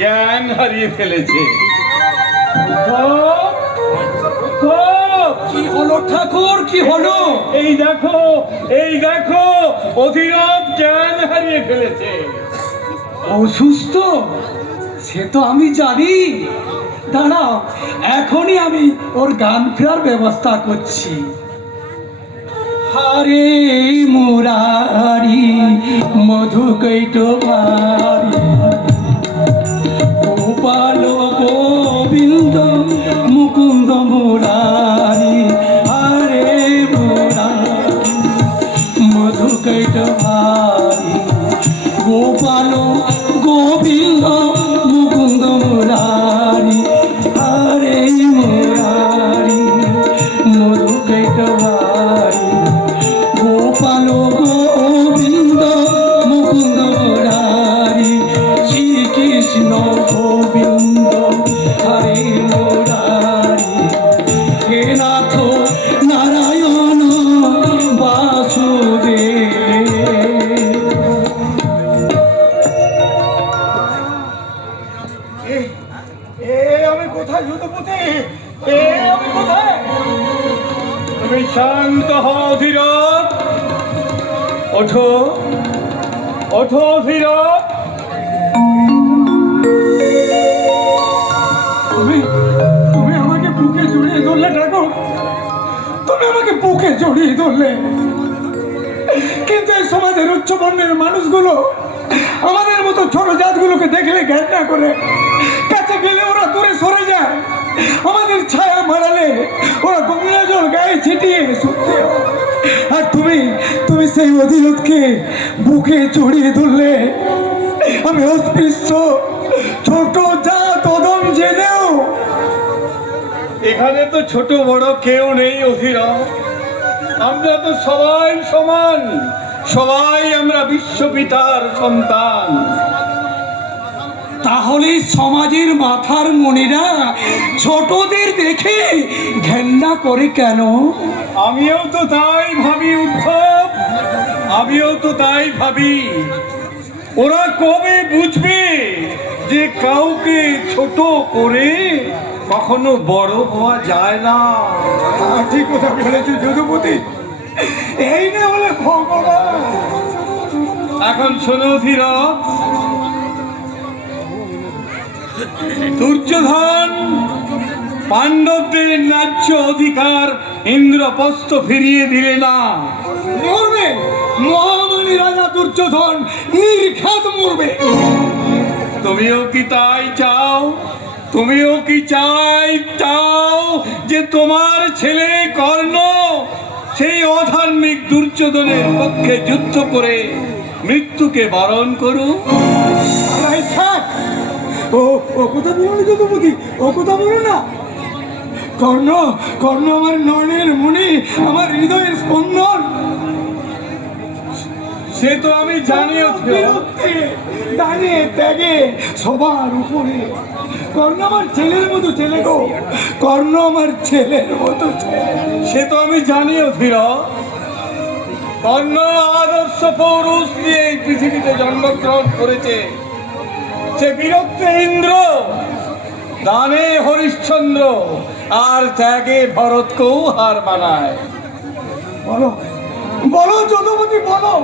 জ্ঞান হারিয়ে ফেলেছে। কি হলো ঠাকুর, কি হলো? এই দেখো, এই দেখো, অধীরথ জ্ঞান হারিয়ে ফেলেছে। অসুস্থ? সে তো আমি জানি। দাঁড়াও, এখনই আমি ওর গান ফেরার ব্যবস্থা করছি। হরে মুরারি মধুকৈট ভারি গোপাল গোবিন্দ মুকুন্দ মুরারি। হরে মুরারি মধুকৈট ভারি গোপাল গোবিন্দ মুকুন্দ মুরারি। হরে মুরারি মধুকৈট ভারি গোপাল গোবিন্দ মুকুন্দ মুরারি। শ্রীকৃষ্ণ গোবিন্দ হরে মুরারি। হে নাথ নারায়ণ বাসুদেব। আমি কোথায় যদুপতি? আমি কোথায়? তুমি শান্ত হও ধীরজ, ওঠো, ওঠো ধীরজ। তুমি তুমি আমাকে বুকে জড়িয়ে ধরলে ঠাকুর, তুমি আমাকে বুকে জড়িয়ে ধরলে। কিন্তু এই সমাজের উচ্চ বর্ণের মানুষগুলো আমাদের মতো ছোট জাতগুলোকে দেখলে ঘৃণা করে, কাছে গেলে ওরা দূরে সরে যায়। আমাদের ছায়া মারালে ওরা গঙ্গা জল গায়ে ছিটিয়ে শুনতে। আর তুমি তুমি সেই অধীরথকে বুকে জড়িয়ে ধরলে। আমি অস্পৃশ্য ছোট জাত অদম জেনেও। এখানে তো ছোট বড় কেউ নেই অধীরথ, আমরা তো সবাই সমান, সবাই আমরা বিশ্বপিতার সন্তান। তাহলে সমাজের মাথার মনিরা ছোটদের দেখে ঘেন্না করে কেন? আমিও তো তাই ভাবি উদ্ধব, আমিও তো তাই ভাবি। ওরা কবে বুঝবে যে কাউকে ছোট করে কখনো বড় হওয়া যায় না? ঠিক কথা বলেছে যদুপতি, এই না হলে ভগবান। এখন শোনো ধীরজ, দুর্যোধন পাণ্ডবদের ন্যায্য অধিকার ইন্দ্রপ্রস্থ ফিরিয়ে দিলে না। মরবে, মহামানী রাজা দুর্যোধন নির্ঘাত মরবে। তুমিও কি তাই চাও? তুমিও কি চাও যে তোমার ছেলে কর্ণ সেই অধার্মিক দুর্যোধনের পক্ষে যুদ্ধ করে মৃত্যুকে বরণ করুক? ও ও কথা বলো না যদুপতি, ও কথা বলো না। কর্ণ কর্ণ আমার নয়নের মণি, আমার হৃদয়ের স্পন্দন। সে তো আমি জানিও, দানে ত্যাগে সবার উপরে। কর্ণ আমার ছেলের মতো ছেলে গো, কর্ণ আমার ছেলের মতো ছেলে। সে তো আমি জানিও ধীরজ। কর্ণ আদর্শ পৌরুষ দিয়ে এই পৃথিবীতে জন্মগ্রহণ করেছে। সে বীরত্বে ইন্দ্র, দানে হরিশ্চন্দ্র, আর ত্যাগে ভরতকেও হার মানায়। বলো বলো যদুপতি বলো,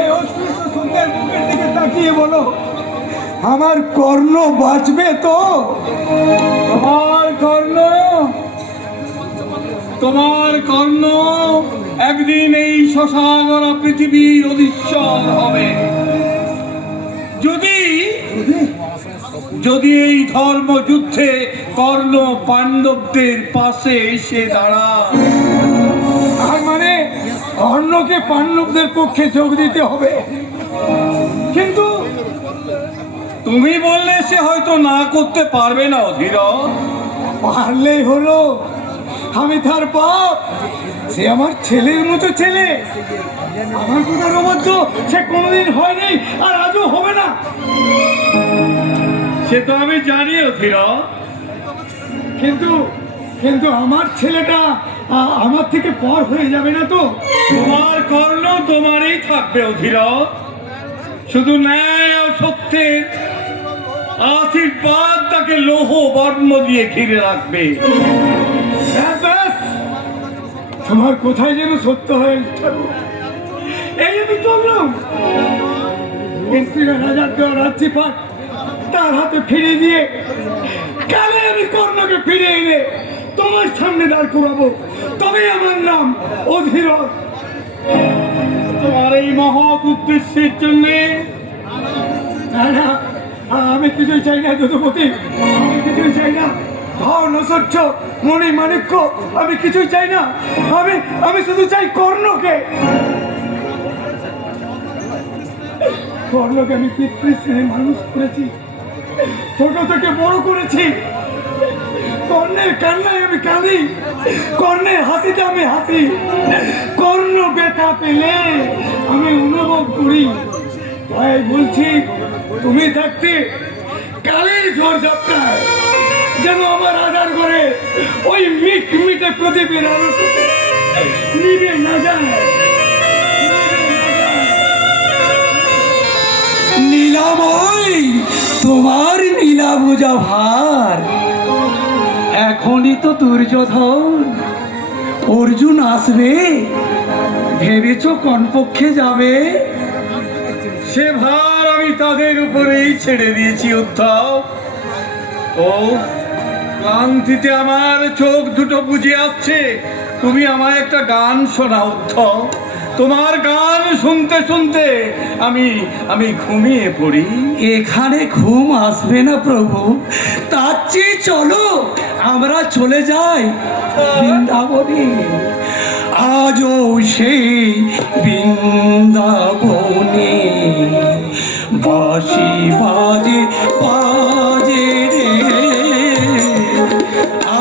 এই অস্পৃশ্য সুন্দর মুখের দিকে তাকিয়ে বলো, আমার কর্ণ বাঁচবে তো? তোমার কর্ণ একদিন এই শ্মশানরা পৃথিবীর অধীশ্বর হবে। যদি যদি এই ধর্মযুদ্ধে কর্ণ পাণ্ডবদের পাশে এসে দাঁড়ায়। আর মানে কর্ণকে পাণ্ডবদের পক্ষে যোগ দিতে হবে, কিন্তু তুমি বললে সে হয়তো না করতে পারবে না অধীরথ। পারলেই হলো, আমি তার বাপ, সে আমার ছেলের মতো ছেলে, আমার কথার অবাধ্য সে কোনোদিন হয়নি আর আজও হবে না। সে তো আমি জানি অধীরথ, কিন্তু কিন্তু আমার ছেলেটা আমার থেকে পর হয়ে যাবে না তো? তোমার কর্ণ তোমারই থাকবে অধীরথ। শুধু ন্যায় ও সত্যের আশীর্বাদ তাকে লৌহ বর্ণ দিয়ে ঘিরে রাখবে। ব্যাস, তোমার কোথায় যেন সত্য হয়ে ঠাকুর। এই আমি চললাম, ইন্দ্রিরা রাজার দেওয়া রাজ্যপাট তার হাতে ফিরিয়ে দিয়ে কালে আমি কর্ণকে ফিরে এনে তোমার সামনে দাঁড় করাবো, তবেই আমার নাম অধীরথ। তোমার এই মহৎ উদ্দেশ্যের জন্য না না, আমি কিছুই চাই না যদুপতি, আমি কিছুই চাই না। ধন ঐশ্বর্য মণি মাণিক্য আমি কিছুই চাই না, আমি শুধু চাই কর্ণকে। কর্ণকে আমি পিতৃশ্রেণী মানুষ করেছি, ছোট থেকে বড় করেছি। কর্ণের কান্নায় আমি কাঁদি, কর্ণের হাসিতে আমি হাসি, কর্ণ ব্যথা পেলে আমি অনুভব করি। তাই বলছি, তুমি থাকতে কালের ঝড় ঝাপটায় যেন আমার আধার করে ওই মিট মিটে প্রদীপের আলো নিভে না যায়। নীলাময়, তোমার নীলা বোঝা ভার, এখনই তো দুর্যোধন অর্জুন আসবে, ভেবেছ কোন পক্ষে যাবে? সে ভার আমি তাদের উপরেই ছেড়ে দিয়েছি উদ্ধব। ও ক্লান্তিতে আমার চোখ দুটো বুজে আসছে, তুমি আমায় একটা গান শোনাও উদ্ধব। তোমার গান শুনতে শুনতে আমি ঘুমিয়ে পড়ি। এখানে ঘুম আসবে না প্রভু, তার চেয়ে চলো আমরা চলে যাই বৃন্দাবনে। আজও সেই বৃন্দাবনে বাঁশি বাজে বাজে রে,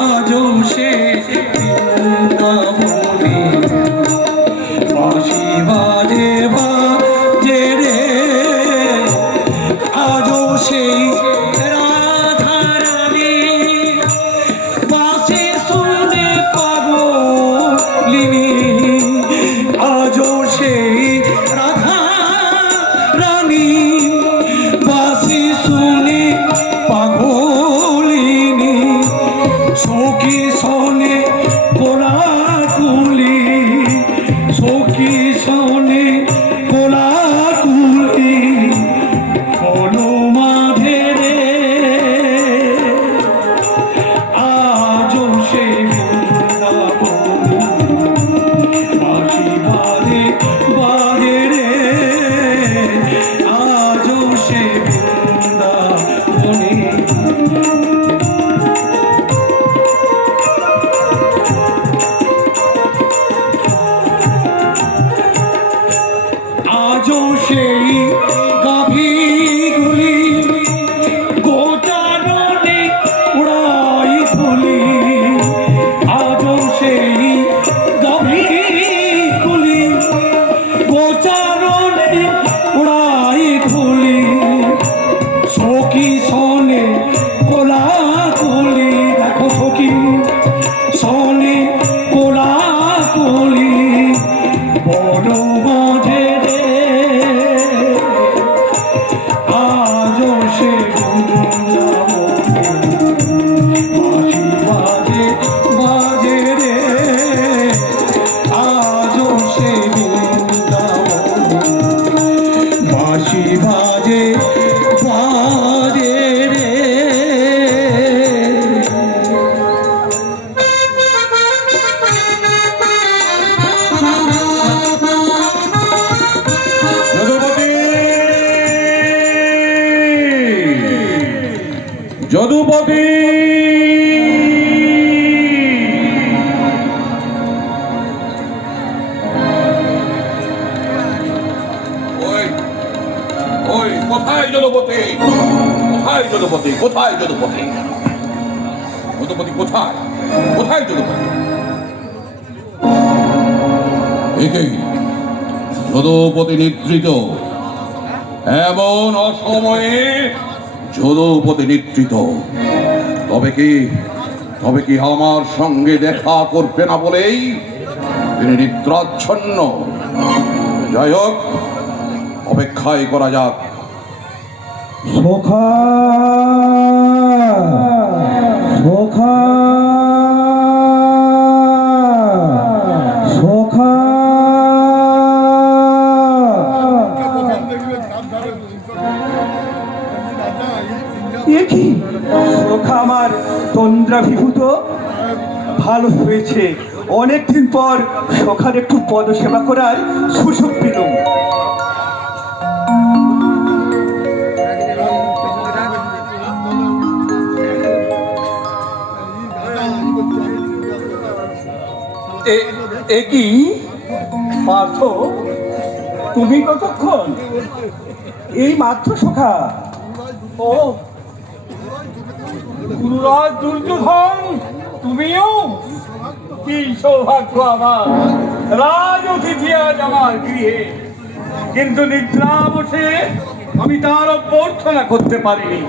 আজও সেই বৃন্দাবনে বাঁশি বাজে বাজে রে, আজও সেই রাধারানী বাঁশি শুনে পাগলিনী, আজও সেই রাধারানী বাঁশি শুনে পাগলিনী, সখী শোনে কোলাকুলি, সখী শোনে কোলাকুলি, বলো মাঝে রে আজও সে বৃন্দাবনে বাঁশি বাজে বাজে রে, আজও সে বৃন্দাবনে। আজও সেই গাভীগুলি গোচারণে উড়াই তুলি, আজও সেই গাভীগুলি গোচারণে উড়াই তুলি, সখী শোনে কোলাকুলি, দেখো সখী শোনে কোলাকুলি, বড় মাঝে রে বাজে বাজে রে। যদুপতি, ওই ওই কোথায় যদুপতি? কোথায় যদুপতি? কোথায় যদুপতি? যদুপতি কোথায়? কোথায় যদুপতি? একেই যদুপতি নিদ্রিত। এমন অসময়ে যদুপতি নিদ্রিত। তবে কি আমার সঙ্গে দেখা করবে না বলেই তিনি নিদ্রাচ্ছন্ন? যাই হোক, অপেক্ষাই করা যাক। সখা সখা সখা এ কি সখা আমার তন্দ্রাভিভূত? ভালো হয়েছে, অনেকদিন পর সখার একটু পদসেবা করার সুযোগ পেলাম। কি পার্থ, তুমি কতক্ষণ? এই মাত্র সখা। ও গুরুরাজ দুর্যোধন, তুমিও? কি সৌভাগ্য আমার, রাজ অতিথি আজ আমার গৃহে। কিন্তু নিদ্রা বসে আমি তার অভ্যর্থনা করতে পারিনি।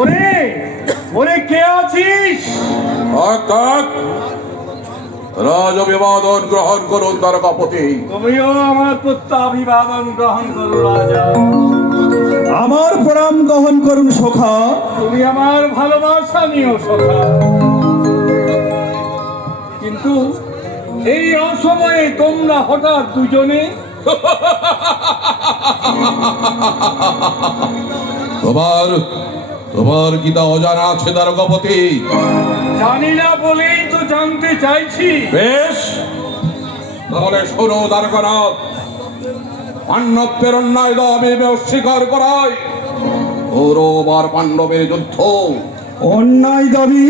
ওরে ওরে, কে আছিস? অর্থাৎ রাজ অভিবাদন গ্রহণ করুন তারকাপতি। তুমিও আমার প্রত্যাভিবাদন গ্রহণ করো রাজা। আমার প্রণাম গ্রহণ করুন সখা। তুমি আমার ভালোবাসা নিও সখা। কিন্তু এই অসময়ে তোমরা হঠাৎ দুজনে? তোমার কি তা অজানা আছে তারকাপতি? জানি না বলেই তো জানতে চাইছি। বেশ, তাহলে শোনো দ্বারকানাথ, পাণ্ডবদের অন্যায় আমি অস্বীকার করাই। কৌরব আর পাণ্ডবের যুদ্ধ অন্যায় দাবি?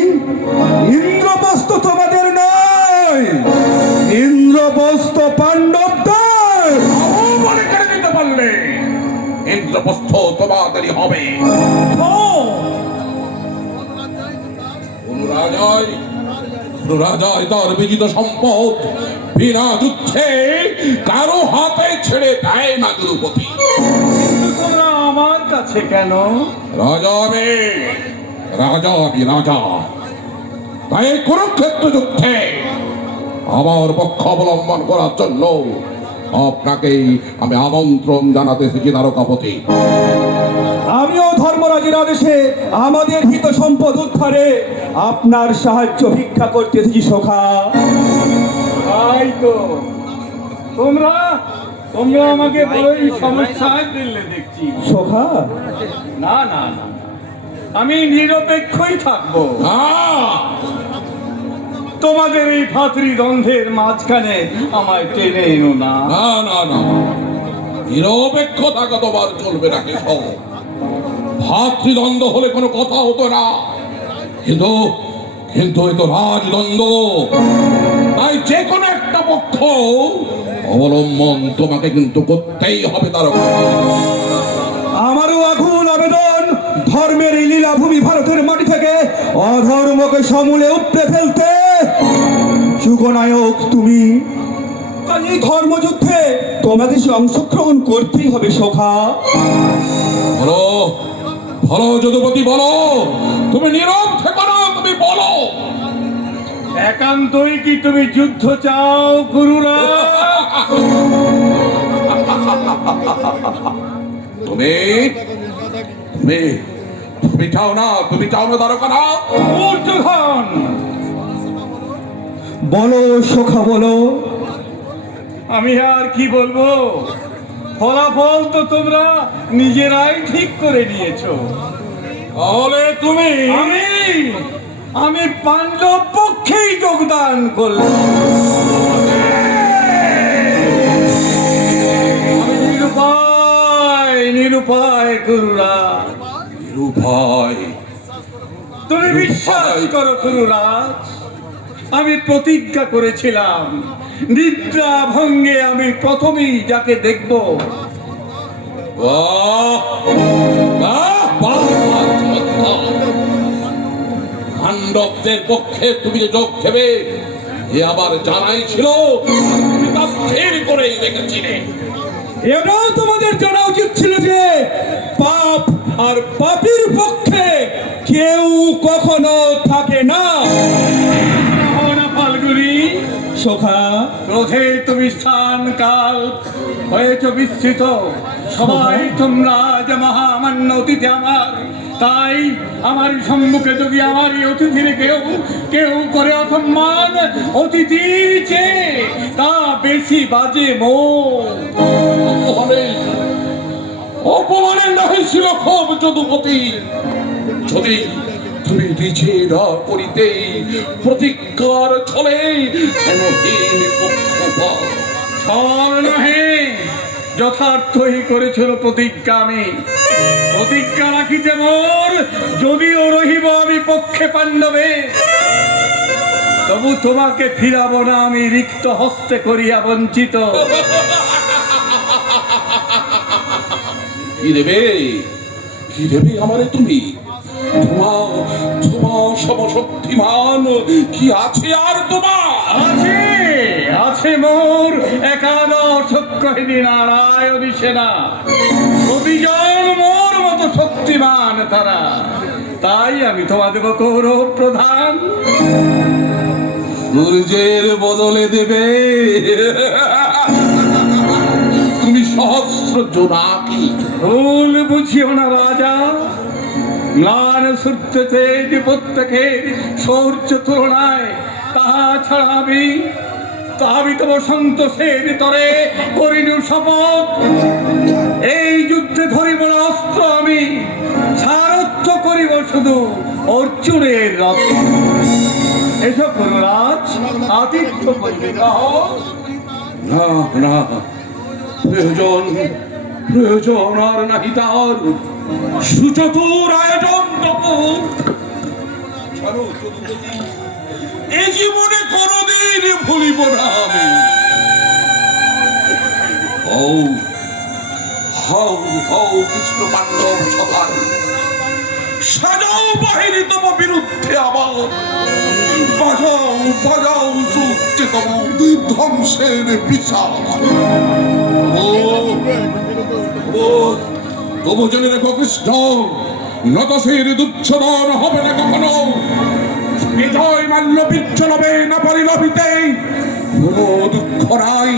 ইন্দ্রপ্রস্থ তোমাদের নয়, ইন্দ্রপ্রস্থ পাণ্ডবদের। মনে করে দিতে পারলে ইন্দ্রপ্রস্থ তোমাদেরই হবে। রাজায় তার বিজিত সম্পদ বিনা যুদ্ধে কারো হাতে ছেড়ে দেয় না দ্রৌপদী। তোমরা আমার কাছে কেন? রাজা তাই কুরুক্ষেত্র যুদ্ধে আমার পক্ষ অবলম্বন করার জন্য আপনাকেই আমি আমন্ত্রণ জানাতে এসেছি তারকাপতি। আমিও ধর্মরাজের আদেশে আমাদের হিত সম্পদ উদ্ধারে আপনার সাহায্য ভিক্ষা করতে এসেছি সখা। তাই তো, তোমরা আমাকে বড়ই সমস্যায় ফেললে দেখছি সখা। না না না, আমি নিরপেক্ষই থাকবো। তোমাদের এই ভাতৃদ্বন্দ্বের মাঝখানে আমায় টেনে এনো না। না না না, নিরপেক্ষ থাকা তোমার চলবে না। কেশব, ভাতৃদ্বন্দ্ব হলে কোনো কথা হতো না, কিন্তু কিন্তু এ তো রাজদ্বন্দ্ব। তাই যে কোনো একটা পক্ষ অবলম্বন তোমাকে কিন্তু করতেই হবে। তার আমারও আকুল আবেদন, ধর্মের এই লীলাভূমি ভারতের মাটি থেকে অধর্মকে সমূলে উপড়ে ফেলতে যুগনায়ক তুমি। তাই এই ধর্মযুদ্ধে তোমাকে সে অংশগ্রহণ করতেই হবে সখা। বলো বলো যদুপতি, বলো, তুমি নীরব থেকো না, তুমি বলো। একান্তই কি তুমি যুদ্ধ চাও গুরুরাজ? তুমি তুমি তুমি চাও না, তুমি চাও না দ্বারকানাথ? দুর্যোধন, বলো সখা বলো। আমি আর কি বলবো, ফলাফল তো তোমরা নিজেরাই ঠিক করে নিয়েছো। তাহলে তুমি আমি পাণ্ডব পক্ষেই যোগদান করলাম। আমি নিরুপায় গুরুরাজ। ভাই, তুমি বিশ্বাস করো গুরুরাজ, আমি প্রতিজ্ঞা করেছিলাম নিদ্রা ভঙ্গে আমি প্রথমেই যাকে দেখব পাণ্ডবদের পক্ষে তুমি যে যোগ দেবে এ আবার জানাই ছিল, তুমি তা স্থির করেই রেখেছিলে। এটাও তোমাদের জানা উচিত ছিল যে পাপ আর পাপীর পক্ষে কেউ কখনো থাকে না। ফাল্গুনি সখা, ক্রোধে তুমি স্থান কাল হয়েছ বিস্তৃত। সবাই তোমরা যে মহামান্য অতিথি আমার, তাই আমার সম্মুখে যদি আমার এই অতিথির কেউ করে অসম্মান, অতিথির চেয়ে তা বেশি বাজে অপমানের নাহি ছিল খুব যদুপতি, যদি তুমি নিজে না করিতে প্রতিজ্ঞার ছলে ছল নহে, যথার্থই করেছিল প্রতিজ্ঞা। আমি প্রতিজ্ঞা রাখিতে মোর, যদিও রহিব আমি পক্ষে পাণ্ডবে, তবু তোমাকে ফিরাবো না আমি রিক্ত হস্তে করিয়া বঞ্চিত। কি দেবে আমারে তুমি? তোমার সমশক্তিমান কি আছে আর তোমার? আছে মোর একাদশ চক্রহীনী নারায়ণ সেনা, প্রতিজন মোর মতো শক্তিমান তারা, তাই আমি তোমাদের কৌরব প্রধান। সূর্যের বদলে দেবে তুমি সহস্র জোনাকি। ভুল বুঝিও না রাজা, ম্লান সূর্যতে প্রত্যেকের সৌর্য তুলনায় তাহা ছাড়া আমি তোমার সন্তোষের তরে করিনু শপথ। এই যুদ্ধে ধরিব না অস্ত্র, আমি সারথ্য করিব শুধু অর্জুনের রথ। এসব গুরুরাজ আতিথ্য করিবে না, প্রয়োজন আর নাহি তার, সুচতুর আয়োজন তবু। এ জীবনে কোনদিন ভুলিব না আমি। হও কৃষ্ণ পাণ্ডব সভায়, সাজাও বাহিনী তব বিরুদ্ধে আবার, বাজাও যুদ্ধে তব ধ্বংসের বিশাল। তবু জেনে রেখো কৃষ্ণ, নতশির দুচ্ছদন হবে না কখনো। বিজয় মাল্য বিচ্ছলবে না পারি লভিতে, কোনো দুঃখ নাই।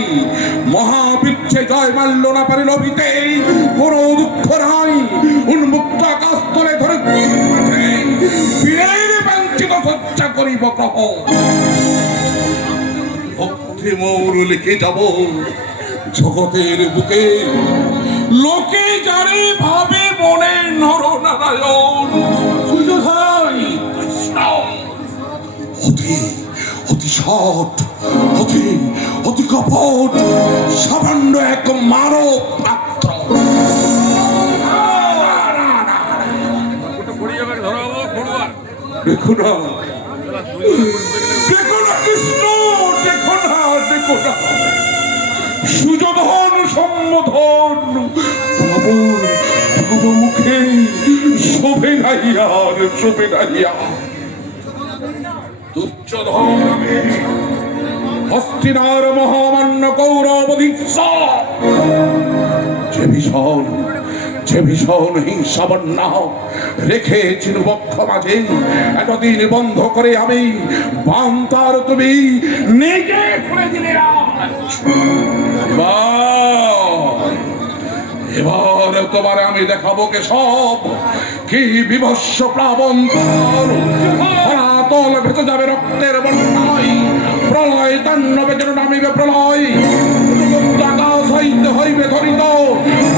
মহাবিচ্ছে জয় মাল্য না পারি লভিতে, কোনো দুঃখ নাই। উন্মুক্ত আকাশ তলে ধরে বীরের বাঞ্ছিত সজ্জা করিব গ্রহ। ভক্তি মৌর লিখে যাব জগতের বুকে, লোকে যারে ভাবে মনে নরনারায়ণ। কৃষ্ণ অতি সৎ, অতি কপট, সামান্য এক মানব পাত্র। দেখো না কৃষ্ণ, দেখো না সুযোধন সম্বোধন তব মুখে শোভে নাহিয়া। দুর্যোধন আমি হস্তিনার মহামান্য কৌরব দীক্ষা, যে ভীষণ হিংসা বন্যা রেখেছিল বক্ষ মাঝে, এতদিন বন্ধ করে আমি বাম তার তুমি নিজে করে দিলে। এবার তোমার আমি দেখাবো কে সব কি বিভৎস প্লাবন, তল ভেসে যাবে রক্তের বন্যায়, প্রলয় তাণ্ডবে যেন নামিবে প্রলয়, আকাশ সইতে হইবে ধরিত,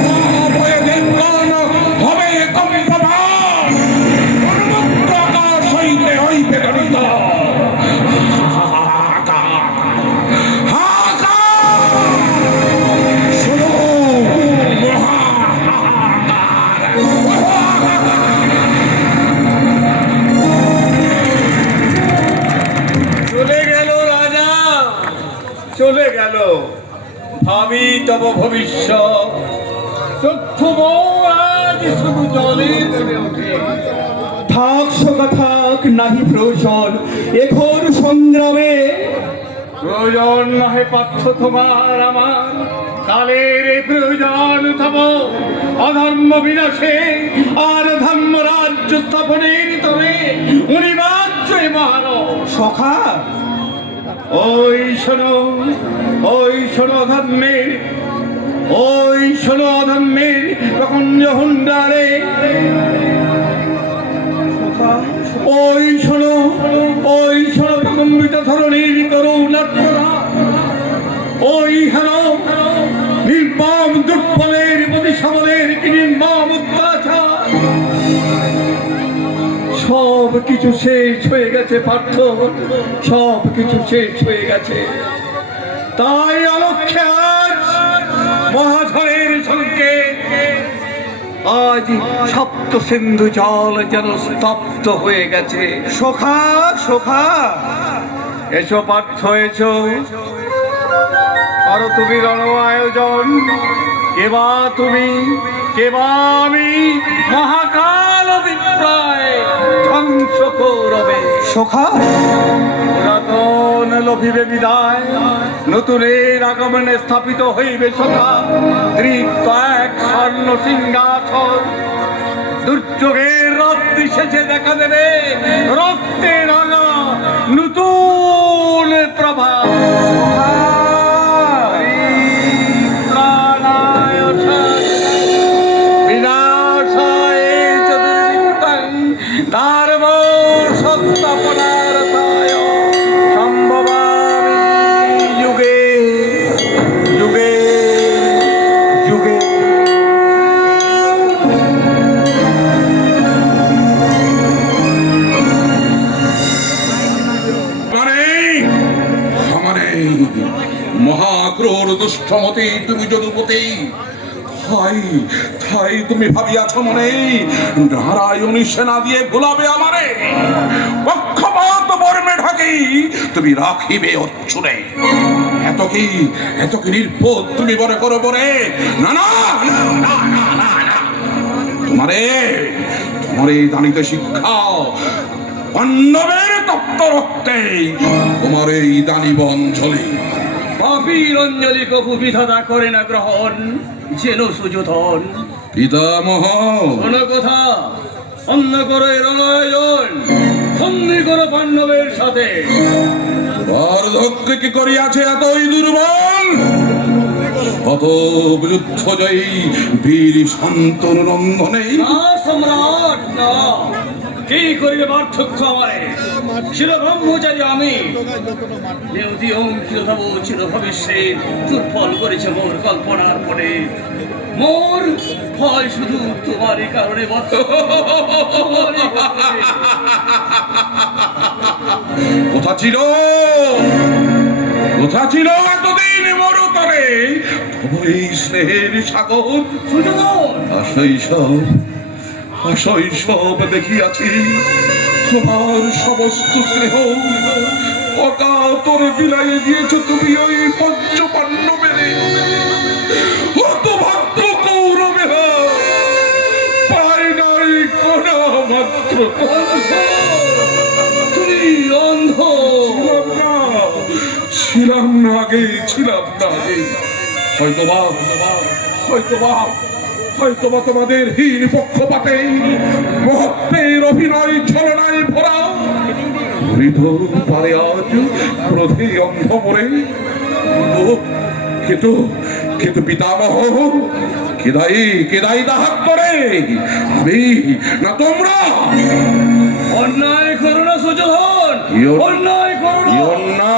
মহাভয়ে দেবগণ হবে কম্পমান, উন্মুক্ত আকাশ হইতে হইবে ধরিত। চলে গেল রাজা, চলে গেল। ভাবি তব ভবিষ্যৎ, চক্ষু আজ শুধু জলে নেমে ওঠে। থাক সখা থাক, নাহি প্রয়োজন এ ঘোর সংগ্রামে। প্রয়োজন নহে পার্থ তোমার আমার, কালের এই প্রয়োজন তব অধর্ম বিনাশে আর ধর্ম রাজ্য স্থাপনের তরে অনিবার্য মহানব। সখা ওই শোনো, ওই শোনো ধর্মের, ওই শোনো অধর্মের প্রকণ্ড হুন্ডারে। ওই শোনো, ওই শোনো প্রকম্পিত ধরনের করুণার্থনা। ওই হেনো নির্মম দুর্বলের প্রতি সবলের কি নির্মম অত্যাচার। সব কিছু শেষ হয়ে গেছে পার্থ, সব কিছু শেষ হয়ে গেছে। তাই অলক্ষ্যে আজ মহাঝড়ের সংকেত, আজ সপ্ত সিন্ধু জল যেন স্তব্ধ হয়ে গেছে। সখা সখা এসো পার্থ এসো, আরো তুমি রণ আয়োজন। কেবা তুমি, কেবা আমি, মহাকাল বিপ্লয় ধ্বংস করবে। সখা পুরাতন লভিবে বিদায়, নতুনের আগমনে স্থাপিত হইবে সখা তৃপ্ত এক স্বর্ণ সিংহাসন। দুর্যোগের রাত্রি শেষে দেখা দেবে রক্তে রাঙা নতুন প্রভা। মহাক্রোর দুষ্টমতি তুমি যদুপতি, তাই তাই তুমি ভাবিয়াছ মনে নারায়ণী সেনা দিয়ে ভুলাবে আমারে। পক্ষপাত বর্মে ঢাকি তুমি রাখিবে অচ্ছুরে। এত কি নির্বোধ তুমি বলে করো বরে? না না না না না না না, তোমারে জানিতে শিক্ষা পাণ্ডবের তপ্ত রক্তে, তোমার এই দানিব অঞ্জলি। পাপীর অঞ্জলি কভু বিধাতা করে না গ্রহণ, যেন সুযোধন। পিতামহ কোন কথা অন্য করো এর আয়োজন, সন্ধি করো পাণ্ডবের সাথে। বার্ধক্য কি করিয়াছে এতই দুর্বল? কত যুদ্ধ জয়ী বীর শান্তনু নন্দনে। না সম্রাট না, কি করিবে পার্থক্য আমারে? ছিল ব্রহ্মচারী আমি, নিয়তি অঙ্কিত তব চির ভবিষ্যৎ দুর্বল করেছে মোর কল্পনার পরে। মোর ভয় শুধু তোমারই কারণে বৎস, তোমারই কারণে। কোথা ছিল এতদিন মরুতরে তবু এই স্নেহের সাগর? শৈশব দেখিয়াছি তোমার সমস্ত স্নেহ অকাতরে বিলাইয়ে দিয়েছ তুমি ওই পঞ্চ পাণ্ডবের। হতভাগ্য কৌরবে পাই নাই কোন মাত্র। তুমি অন্ধ। ছিলাম না আগে। হয়তোবা তোমাদের হীন পক্ষপাতে মহত্বের অভিনয় ছলনায় ভরা হৃদয় পারে আজ ক্রোধে অন্ধ মরে। কিন্তু পিতামহ কেদাই তাহার করে আমি না তোমরা? অন্যায় করো না সুযোধন, অন্যায় করো না।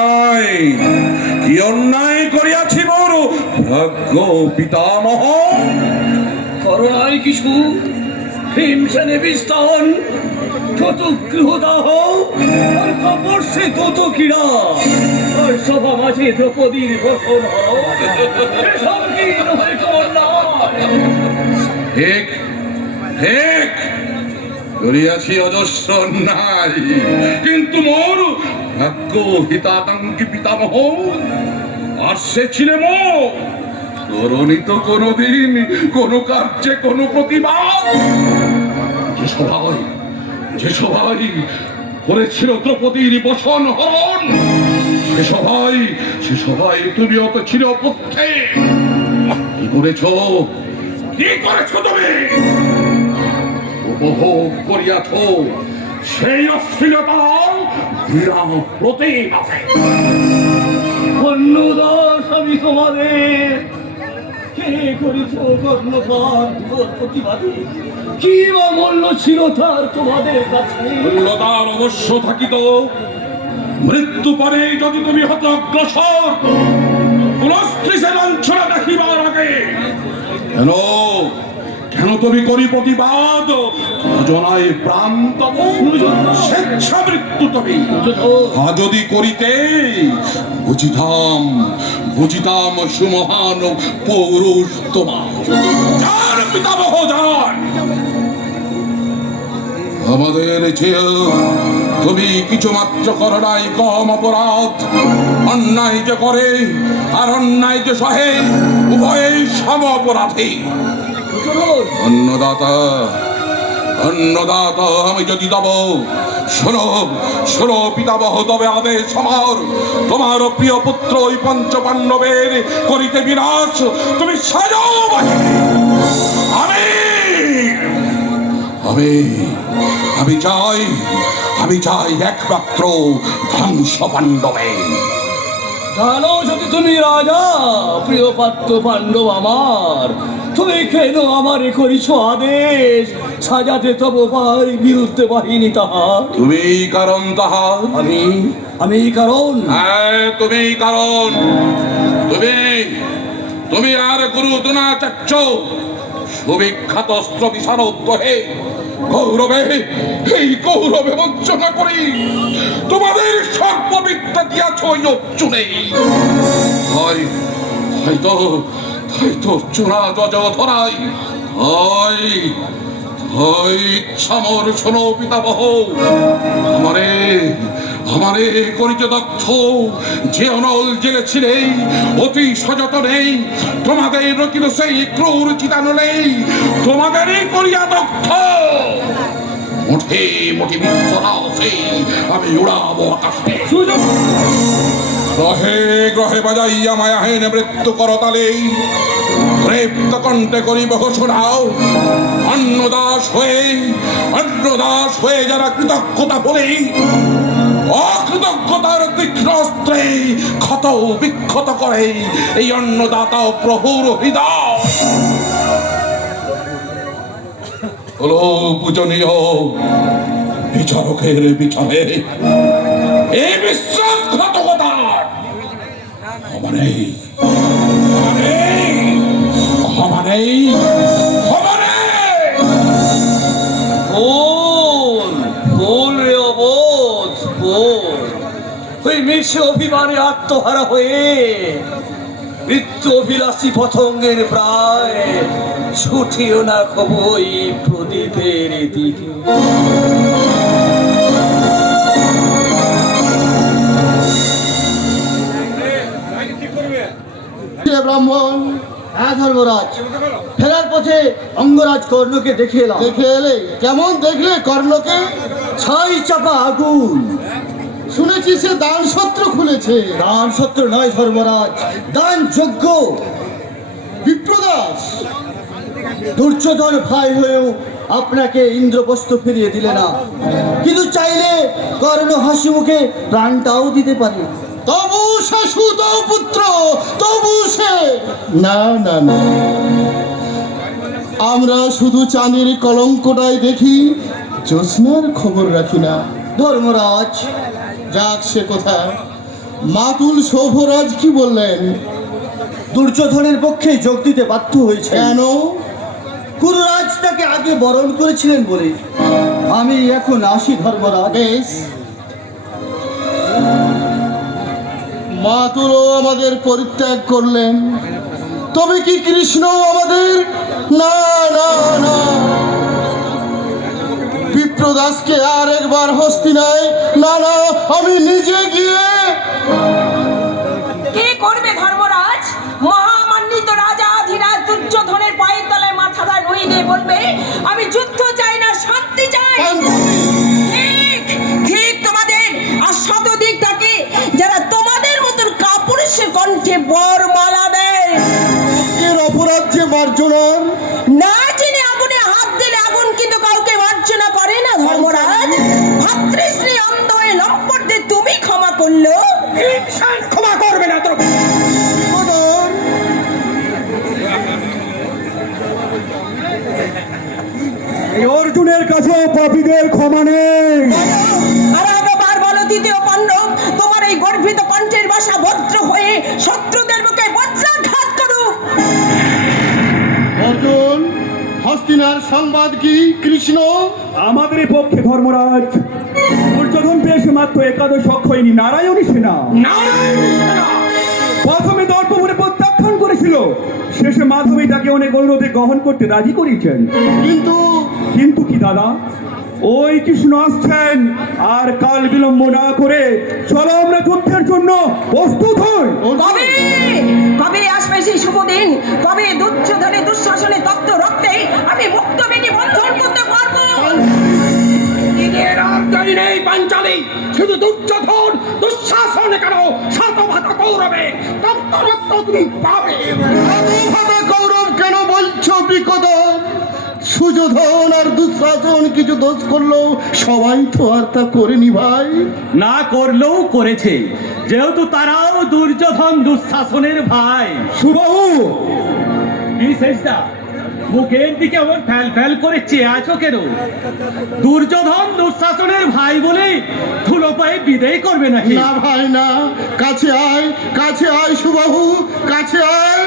কি অন্যায় করিয়াছি মোর ভাগ্য পিতামহ? করোনায় কিছু হিমসেনে বিস্তান, যত গৃহদাহ আর কপর্ষে তত ক্রীড়া, আর সভা মাঝে দ্রৌপদীর বসন এসব কি নয় কন্যায়? ঠিক ঠিক করিয়াছি অজস্র নাই, কিন্তু মোর ভাগ্য হিতাকাঙ্ক্ষী পিতামহ আর সে ছিলে মোর তরুণী তো কোনোদিন কোনো কার্যে কোনো প্রতিবাদ। যে সবাই করেছিল দ্রৌপদীর বসন হরণ, সে সবাই তুমিও তো ছিল পক্ষে। কি করেছো তুমি? উপভোগ করিয়াছ সেই অশ্লীলতার বিরাম প্রতীক আছে। অন্নদাস আমি তোমাদের কে করিছ কর্ণকার প্রতিবাদী, কি বা মূল্য ছিল তার তোমাদের কাছে? মূল্যতার অবশ্য থাকিত, মৃত্যু পরে যদি তুমি হত অগ্রসর কোন স্ত্রীকে লাঞ্ছনা দেখিবার আগে। কেন তুমি করি প্রতিবাদ? যোজনায় প্রাণ তব, স্বেচ্ছা মৃত্যু তবে। যদি করিতে বুঝিতাম সুমহান পৌরুষ তোমার। যার পিতামহ যান, আমাদের চেয়ে তুমি কিছু মাত্র করো নাই কম অপরাধ। অন্যায় যে করে আর অন্যায় যে সহে, উভয়েই সম অপরাধী। অন্নদাতা আমি যদি দেব, শোনো পিতামহ, তবে আদেশ আমার, তোমার প্রিয় পুত্র ওই পঞ্চ পাণ্ডবের করিতে বিনাশ তুমি সাজাও। আমি চাই একমাত্র ধ্বংস পাণ্ডবে। জানো যদি তুমি রাজা, প্রিয় পাত্র পাণ্ডব আমার, তুমি কেন আমারে করিছ আদেশ সাজাতে তব ভাই বিরুদ্ধে বাহিনী তাহার? তুমি কারণ তাহার। আমি কারণ? হ্যাঁ, তুমি কারণ। তুমি আর গুরু দ্রোণাচার্য সুবিখ্যাত অস্ত্র বিশারদ হে কৌরবে বঞ্চনা করি তোমাদের সর্ববিদ্যা দিয়াছ ওই অর্জুনে। হয়তো চূড়া যজ ধরাই ইচ্ছামর শোনো পিতামহ, আমারে করিতে দক্ষ যে অনল জেলেছিলে অতি সযতনে, তোমাদের রকিল সেই ক্রূর চিতানলে তোমাদেরই করিয়া দক্ষ। মুঠে বিশ্বরাশে আমি উড়াবো আকাশে। গ্রহে বাজাইয়া মায়াহেন মৃত্যু করতালে তৃপ্ত কণ্ঠে করিব ঘোষণাও। অন্নদাস হয়ে যারা কৃতজ্ঞতা বলে অকৃতজ্ঞতার তীক্ষ্ণ অস্ত্রে ক্ষত বিক্ষত করে এই অন্নদাতা প্রভুর হৃদয়। হলো পূজনীয় বিচারকের বিচারে এই বিশ্বাসঘাতকতার ক্ষমা নেই। বল রে অবোধ, বল। ওই মিশে অভিমানে আত্মহারা হয়ে মৃত্যু অভিলাষী পতঙ্গের প্রায় ছুটিও না কবই প্রদীপের দিকে। ব্রাহ্মণ। হ্যাঁ ধর্মরাজ, ফেরার পথে অঙ্গরাজ কর্ণকে দেখে এলাম। দেখে এলে? কেমন দেখলে কর্ণকে? ছাই চাপা আগুন। শুনেছি সে দান সত্র খুলেছে। দান সত্য নয় ধর্মরাজ, দান যজ্ঞ। বিপ্রদাস দুর্যোধন ভাই হয়েও আপনাকে ইন্দ্রপ্রস্থ ফিরিয়ে দিলে না, কিন্তু চাইলে কর্ণ হাসি মুখে প্রাণটাও দিতে পারে। তবু সে সুত পুত্র, তবু সে না। আমরা শুধু চাঁদের কলঙ্কটাই দেখি, জ্যোৎস্নার খবর রাখি না। ধর্মরাজ, যাক সে কথা। মাতুল সৌভরাজ কি বললেন? দুর্যোধনের পক্ষে যোগ দিতে বাধ্য হয়েছে। কেন? কুরুরাজ তাকে আগে বরণ করেছিলেন বলে। আমি এখন আসি ধর্মরাজ। বেশ, মাতুলও আমাদের পরিত্যাগ করলেন, তবে কি কৃষ্ণ আমাদের? না না না, বিপ্রদাসকে আর একবার হস্তিনায়, না না, আমি নিজে গিয়ে। কে করবে ধর্মরাজ? মহামান্বিত রাজা ধীরাজ দুর্যোধনের পায়ের তলায় মাথা দা নুই দিয়ে বলবে, আমি যুদ্ধ চাই না, শান্তি চাই। ঠিক ঠিক তোমাদের আর শতদিক থাকে যারা তোমাদের মতন কাপুরুষের কণ্ঠে বরমালা দেয়। এর অপরাধ যে মার্জনার। না জেনে আগুনে হাত দিলে আগুন কিন্তু কাউকে মার্জনা করে না ধর্মরাজ। ভাতৃশ্রী অন্ধ হয়ে লম্পটদের তুমি ক্ষমা করলো, ইনসান ক্ষমা করবে না তোর। অর্জুনের কাছে পাপীদের ক্ষমা নেই। আর আবার বলো দ্বিতীয় পাণ্ডব, তোমার এই গর্বিত কণ্ঠের ভাষা ভদ্র হয়ে শত্রুদের মুখে বজ্রাঘাত করুক। অর্জুন, হস্তিনার সংবাদ কি? কৃষ্ণ আমাদের পক্ষে ধর্মরাজ। দুর্যোধন পেশ মাত্র একাদশ অক্ষয়িনী নারায়ণী সেনা। প্রথমে দর্পমুনে প্রত্যাখ্যান করেছিল, শেষে মাধবী তাকে অনেক অনুরোধে গ্রহণ করতে রাজি করিয়েছেন। কিন্তু কিন্তু কি দাদা, ওই কৃষ্ণ আসছেন, আর কাল বিলম্ব না করে চলো আমরা যুদ্ধের জন্য প্রস্তুত হই। কবে কবে আসবে সেই শুভ দিন? কবে দুর্যোধনের দুঃশাসনে তপ্ত রক্তে আমি মুক্ত বেগে বন্ধন করতে পারবো? ঈদের আর দেরি নেই পাঞ্চালী। শুধু দুর্যোধন দুঃশাসনে কেন, শতভাতা কৌরবে তপ্ত রক্ত তুমি পাবে। শতভাতা কৌরব কেন বলছো বিকদর? সুযোধন আর দুঃশাসন কিছু দোষ করলো, সবাই তো আর তা করেনি ভাই। না করলেও করেছে, যেহেতু তারাও দুর্যোধন দুঃশাসনের ভাই। সুবাহু, বিশেষদা মুখের দিকে আমার ফ্যাল ফ্যাল করে চেয়ে আছো কেন? দুর্যোধন দুঃশাসনের ভাই বলে ধুলো পায়ে বিদায় করবে নাকি? না ভাই না, কাছে আয়, কাছে আয় সুবাহু, কাছে আয়।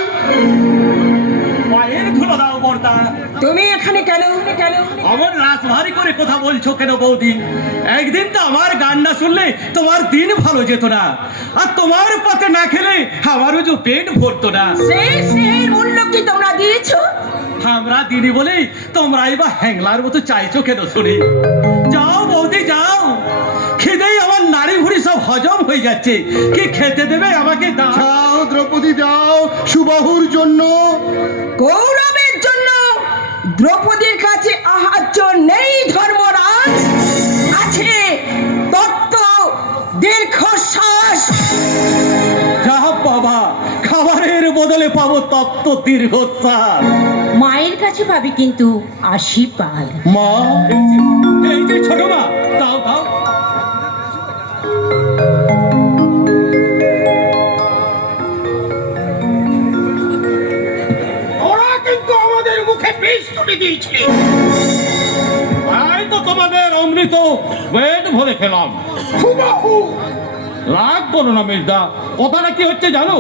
পায়ের ধুলো দাও বর্দা। তুমি এখানে কেন কেন? আমার রাত ভারী করে কথা বলছো কেন বৌদি? একদিন তো আমার গান না শুনলে তোমার দিন ভালো যেত না, আর তোমার পাতে না খেলে আমারও যে পেট ভরতো না। সেই স্নেহের মূল্য কি তোমরা দিয়েছো? আমরা দিদি বলেই তোমরাই বা হ্যাংলার মতো চাইছো কেন শুনি? যাও বৌদি যাও, খিদেই আমার নাড়ি ভুড়ি সব হজম হয়ে যাচ্ছে। কি খেতে দেবে আমাকে? দাও। যাও দ্রৌপদী, যাও সুবাহুর জন্য। কৌরবের জন্য দ্রৌপদীর কাছে আহার্য নেই ধর্মরাজ, আছে তত্ত্ব দীর্ঘশ্বাস। যা বাবা, খাবারের বদলে পাবো তত্ত্ব দীর্ঘশ্বাস। মায়ের কাছে পাবি কিন্তু আশীর্বাদ। মা, এই যে ছোট মা, দাও দাও। ওরা কিন্তু আমাদের মুখে বিষ তুলে দিয়েছে। তাই তো তোমাদের অমৃত পেট ভরে খেলাম। সুবাহু, রাগ করো না মির্জা, কথাটা কি হচ্ছে জানো?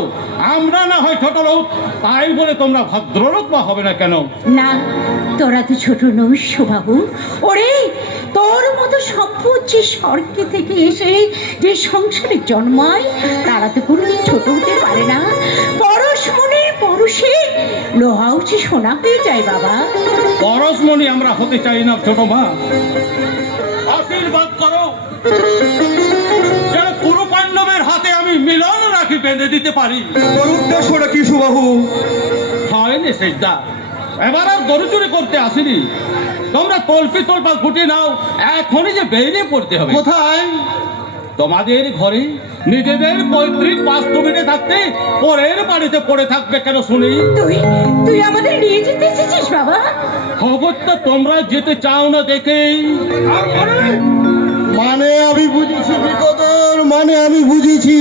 আমরা না হয় ছোট লোক, তাই বলে তোমরা ভদ্রলোক বা হবে না কেন? না, তোরা তো ছোট নস সুবাহু। ওরে, তোর মতো সম্পদ যে স্বর্গে থেকে এসে যে সংসারে জন্মায়, তারা তো কোনোদিন ছোট হতে পারে না। পরশ মনে পরশে লোহা উঠে সোনা হয়ে যায় বাবা। পরশমণি আমরা হতে চাই না ছোট মা। আশীর্বাদ করো যেন পুরো পাণ্ডবের হাতে আমি মিলন রাখি বেঁধে দিতে পারি। তোর উদ্দেশ্যটা কি সুবাহু? হয়নি শেষদা, এবার আর গরু চুরি করতে আসিনি। তোমরা তল্পি তল্পা গুটি নাও, এখনই যে বেরিয়ে পড়তে হবে। কোথায়? তোমাদের ঘরে নিজেদের পৈতৃক বাস্তবিতে থাকতে পরের বাড়িতে পড়ে থাকবে কেন শুনি? তুই আমাদের নিয়ে যেতে এসেছিস বাবা? খবরটা তোমরা যেতে চাও না দেখেই। মানে আমি বুঝেছি বিকদর, মানে আমি বুঝেছি।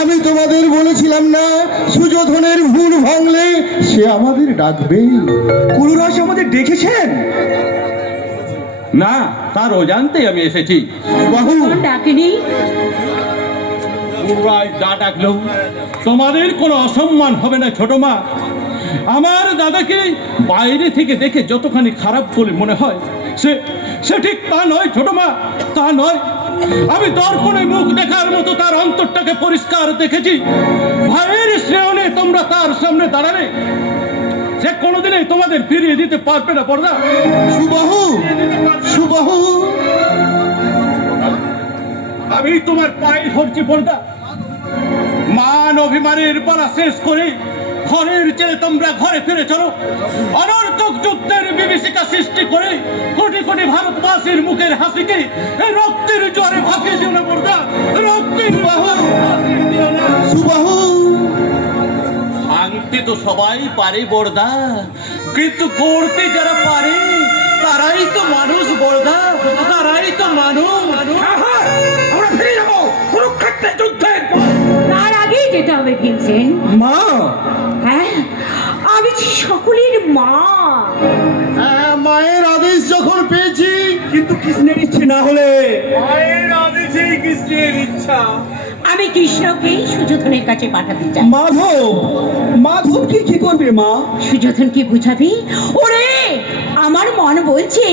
আমি তোমাদের বলেছিলাম না, সুযোধনের ভুল ভাঙলে সে আমাদের ডাকবে। কুরুরাজ আমাদের দেখেছেন? না, তার অজান্তেই আমি এসেছি। বাহু, ডাকিনি? যুবরাজ যা ডাকলো তোমাদের কোনো অসম্মান হবে না ছোট মা। আমার দাদাকে বাইরে থেকে দেখে যতখানি খারাপ বলে মনে হয় সে ঠিক তা নয় ছোট মা, তা নয়। আমি দর্পণে মুখ দেখার মতো তার অন্তরটাকে পরিষ্কার দেখেছি। ভাইয়ের স্নেহ নিয়ে তোমরা তার সামনে দাঁড়ালে সে কোনোদিনই তোমাদের ফিরিয়ে দিতে পারবে না বড়দা। সুবাহু, সুবাহু, আমি তোমার পায়ে ধরছি বড়দা। মান অভিমানের পালা শেষ করে ঘরের ছেলে তোমরা ঘরে ফিরে চলো। অনর্থক যুদ্ধের বিভীষিকা সৃষ্টি করে কোটি কোটি ভারতবাসীর মুখের হাসিকে এই রক্তের জ্বরে ভাসিয়ে দিও না বড়দা, রক্তের ভাসিয়ে দিও না। সুবাহু, ভাঙতে তো সবাই পারে বড়দা, কিন্তু করতে যারা পারে তারাই তো মানুষ বড়দা, তারাই তো মানুষ। আমরা ফিরে যাবো কুরুক্ষেত্রের যুদ্ধের পর। তার আগেই যেতে হবে ভীমসেন। মা, হ্যাঁ, আমি যে সকলের মা। হ্যাঁ, মায়ের আদেশ যখন পেয়েছি, কিন্তু কৃষ্ণের ইচ্ছে না হলে আমি কৃষ্ণকে সুযোধনের কাছে পাঠাতে চাই। মাধব কি করবে মা? সুযোধনকে বুঝাবি, ওরে আমার মন বলছে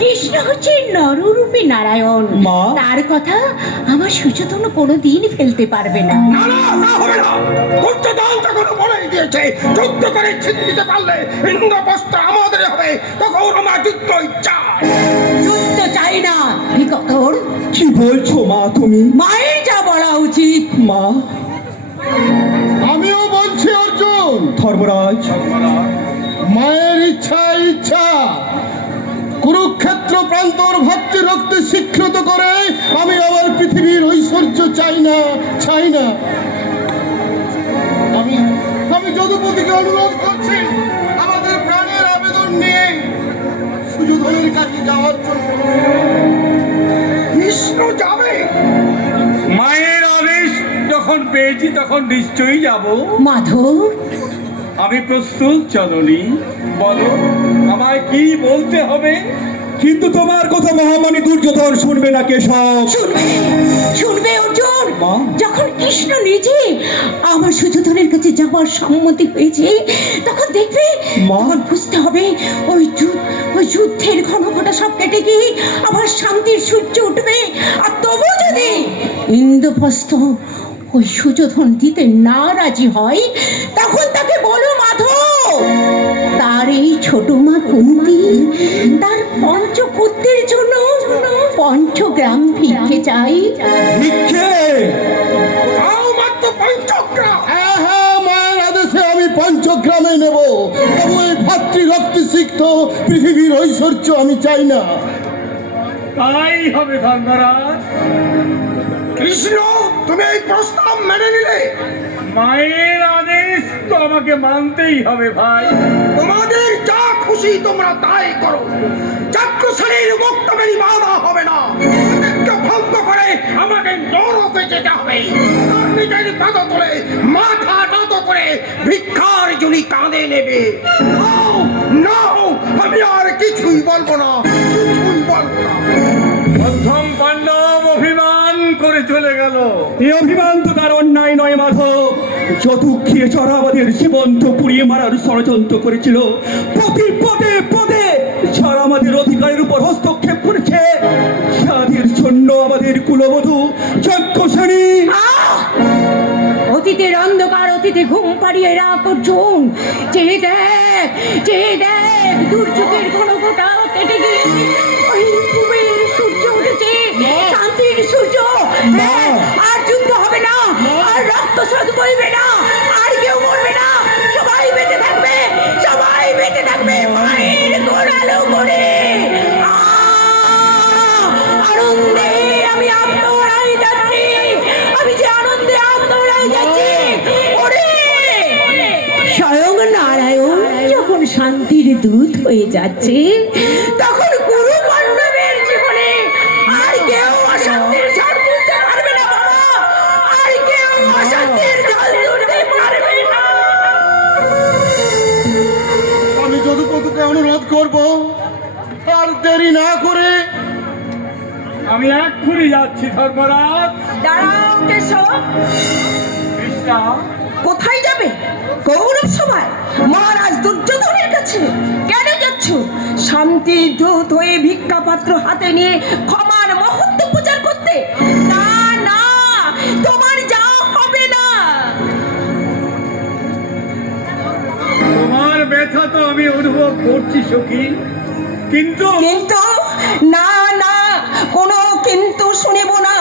কৃষ্ণ হচ্ছে নররূপী নারায়ণ। মা। তার কথা আমার সুযোধন কোনোদিন ফেলতে পারবে না। না না, তা হবে না। দুর্যোধন যখন বলেই দিয়েছে যুদ্ধ করে ছিনিয়ে নিতে পারলে ইন্দ্রপ্রস্থ আমাদের হবে, তখন আমার যুদ্ধ ইচ্ছা। যুদ্ধ চাই না বিকটর। কি বলছো মা তুমি? মায়ের যা বলা উচিত। মা, আমিও বলছি অর্জুন, ধর্মরাজ, মায়ের ইচ্ছা ইচ্ছা। কুরুক্ষেত্র প্রান্তর ভক্তি রক্তে স্বীকৃত করে আমি আবার পৃথিবীর ঐশ্বর্য চাই না, চাই না। আমি যদুপতিকে অনুরোধ করছি আমাদের প্রাণের আবেদন নিয়ে সুযোধনের কাছে যাওয়ার জন্য। কৃষ্ণ যাবে? মায়ের আদেশ যখন পেয়েছি তখন নিশ্চয়ই যাব। মাধব, আমি প্রস্তুত জননী, বলো আমায় কি বলতে হবে। কিন্তু তোমার কথা মহামানী দুর্যোধন শুনবে না কেশব। শুনবে শুনবে অর্জুন। মা। যখন কৃষ্ণ নিজে আমার সুযোধনের কাছে যাবার সম্মতি হয়েছে তখন দেখবে, মা। তখন বুঝতে হবে ওই যুদ্ধের ঘন ঘটা সব কেটে গিয়ে আবার শান্তির সূর্য উঠবে। আর তবু যদি ইন্দ্রপ্রস্থ ওই সুযোধন দিতে না রাজি হয় তখন তাকে বলো মাধব তার এই ছোট মা কুন্তি তার পঞ্চপুত্রের জন্য পঞ্চগ্রাম ভিক্ষে চাই। ভিক্ষে? তাও মাত্র পঞ্চগ্রাম। হ্যাঁ হ্যাঁ, মায়ের আদেশে আমি পঞ্চগ্রামে নেব। তবু এই ভাতৃ রক্তে সিক্ত পৃথিবীর ঐশ্বর্য আমি চাই না। তাই হবে ধর্মরাজ। কৃষ্ণ, তুমি এই প্রস্তাব মেনে নিলে? মায়ের আদেশ তো আমাকে মানতেই হবে ভাই। তোমাদের যা খুশি তোমরা তাই করো। চাক্ষুষণীর বক্তব্যেরই বাধা হবে না। প্রতিজ্ঞা ভঙ্গ করে আমাকে নরকে যেতে হবে। তার নিজের পাদতলে মাথা নত করে ভিক্ষার জুনি কাঁধে নেবে। নাও, নাও, আমি আর কিছুই বলবো না, কিছুই বলবো না। মধ্যম পাণ্ডব অভিমান করে চলে গেল। এই অভিমান তো তার অন্যায় নয় মাধব। যদুক্ষিয়ে চড়া আমাদের জীবন্ত পুড়িয়ে মারার ষড়যন্ত্র করেছিল। প্রতি পদে পদে যারা আমাদের অধিকারের উপর হস্তক্ষেপ করেছে তাদের জন্য আমাদের কুলবধূ যজ্ঞশ্রেণী। অতীতের অন্ধকার অতীতে ঘুম পাড়িয়ে রাখ অর্জুন। চেয়ে দেখ দুর্যোগের ঘন ঘটা কেটে গিয়ে ওই পূবের সূর্য উঠেছে, শান্তির সূর্য। হ্যাঁ, আর যুদ্ধ হবে না, আর রক্তস্রোত বইবে না, আর কেউ মরবে না। সবাই বেঁচে থাকবে, সবাই বেঁচে থাকবে মায়ের গোড়ালো করে। আনন্দে আমি আত্মহারাই যাচ্ছি, আমি যে আনন্দে আত্মহারাই যাচ্ছি। ওরে, স্বয়ং নারায়ণ যখন শান্তির দূত হয়ে যাচ্ছে তখন গুরু পাণ্ডবের জীবনে আর কেউ অশান্তির ঝড় তুলতে পারবে না বাবা, আর কেউ অশান্তির ঝড় তুলতে পারবে না। আমি যদুপতিকে অনুরোধ করব আর দেরি না করে আমি এক্ষুনি যাচ্ছি ধর্মরাজ। দাঁড়াও কেশব, কৃষ্ণা, কোথায় যাবে? কৌরব সভায় মহারাজ দুর্যোধনের কাছে কেন যাচ্ছ? শান্তির দূত হয়ে ভিক্ষা পাত্র হাতে নিয়ে ক্ষমার মহত্ব প্রচার করতে? না না, তোমার যাওয়া হবে না। তোমার ব্যথা তো আমি অনুভব করছি সখী, কিন্তু কিন্তু না না, কোনো কিন্তু শুনিব না।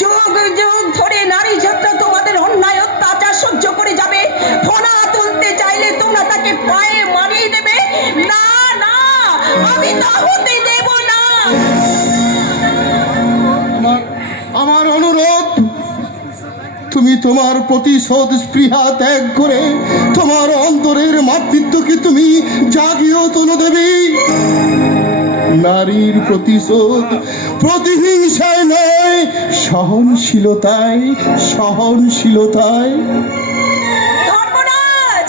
যুগ যুগ ধরে নারী যাত্রা তোমাদের অন্যায় অত্যাচার সহ্য করে যাবে। ফোনা তুলতে চাইলে তোমরা তাকে পায়ে মারিয়ে দেবে। না না, আমি তা হতে দেব না। আমার অনুরোধ, তুমি তোমার প্রতিশোধ স্পৃহা ত্যাগ করে তোমার অন্তরের মাতৃত্বকে তুমি জাগিয়ে তোলো দেবী। নারীর প্রতিশোধ প্রতিহিংসায় নয়, সহনশীলতায়, সহনশীলতায়। ধর্মরাজ,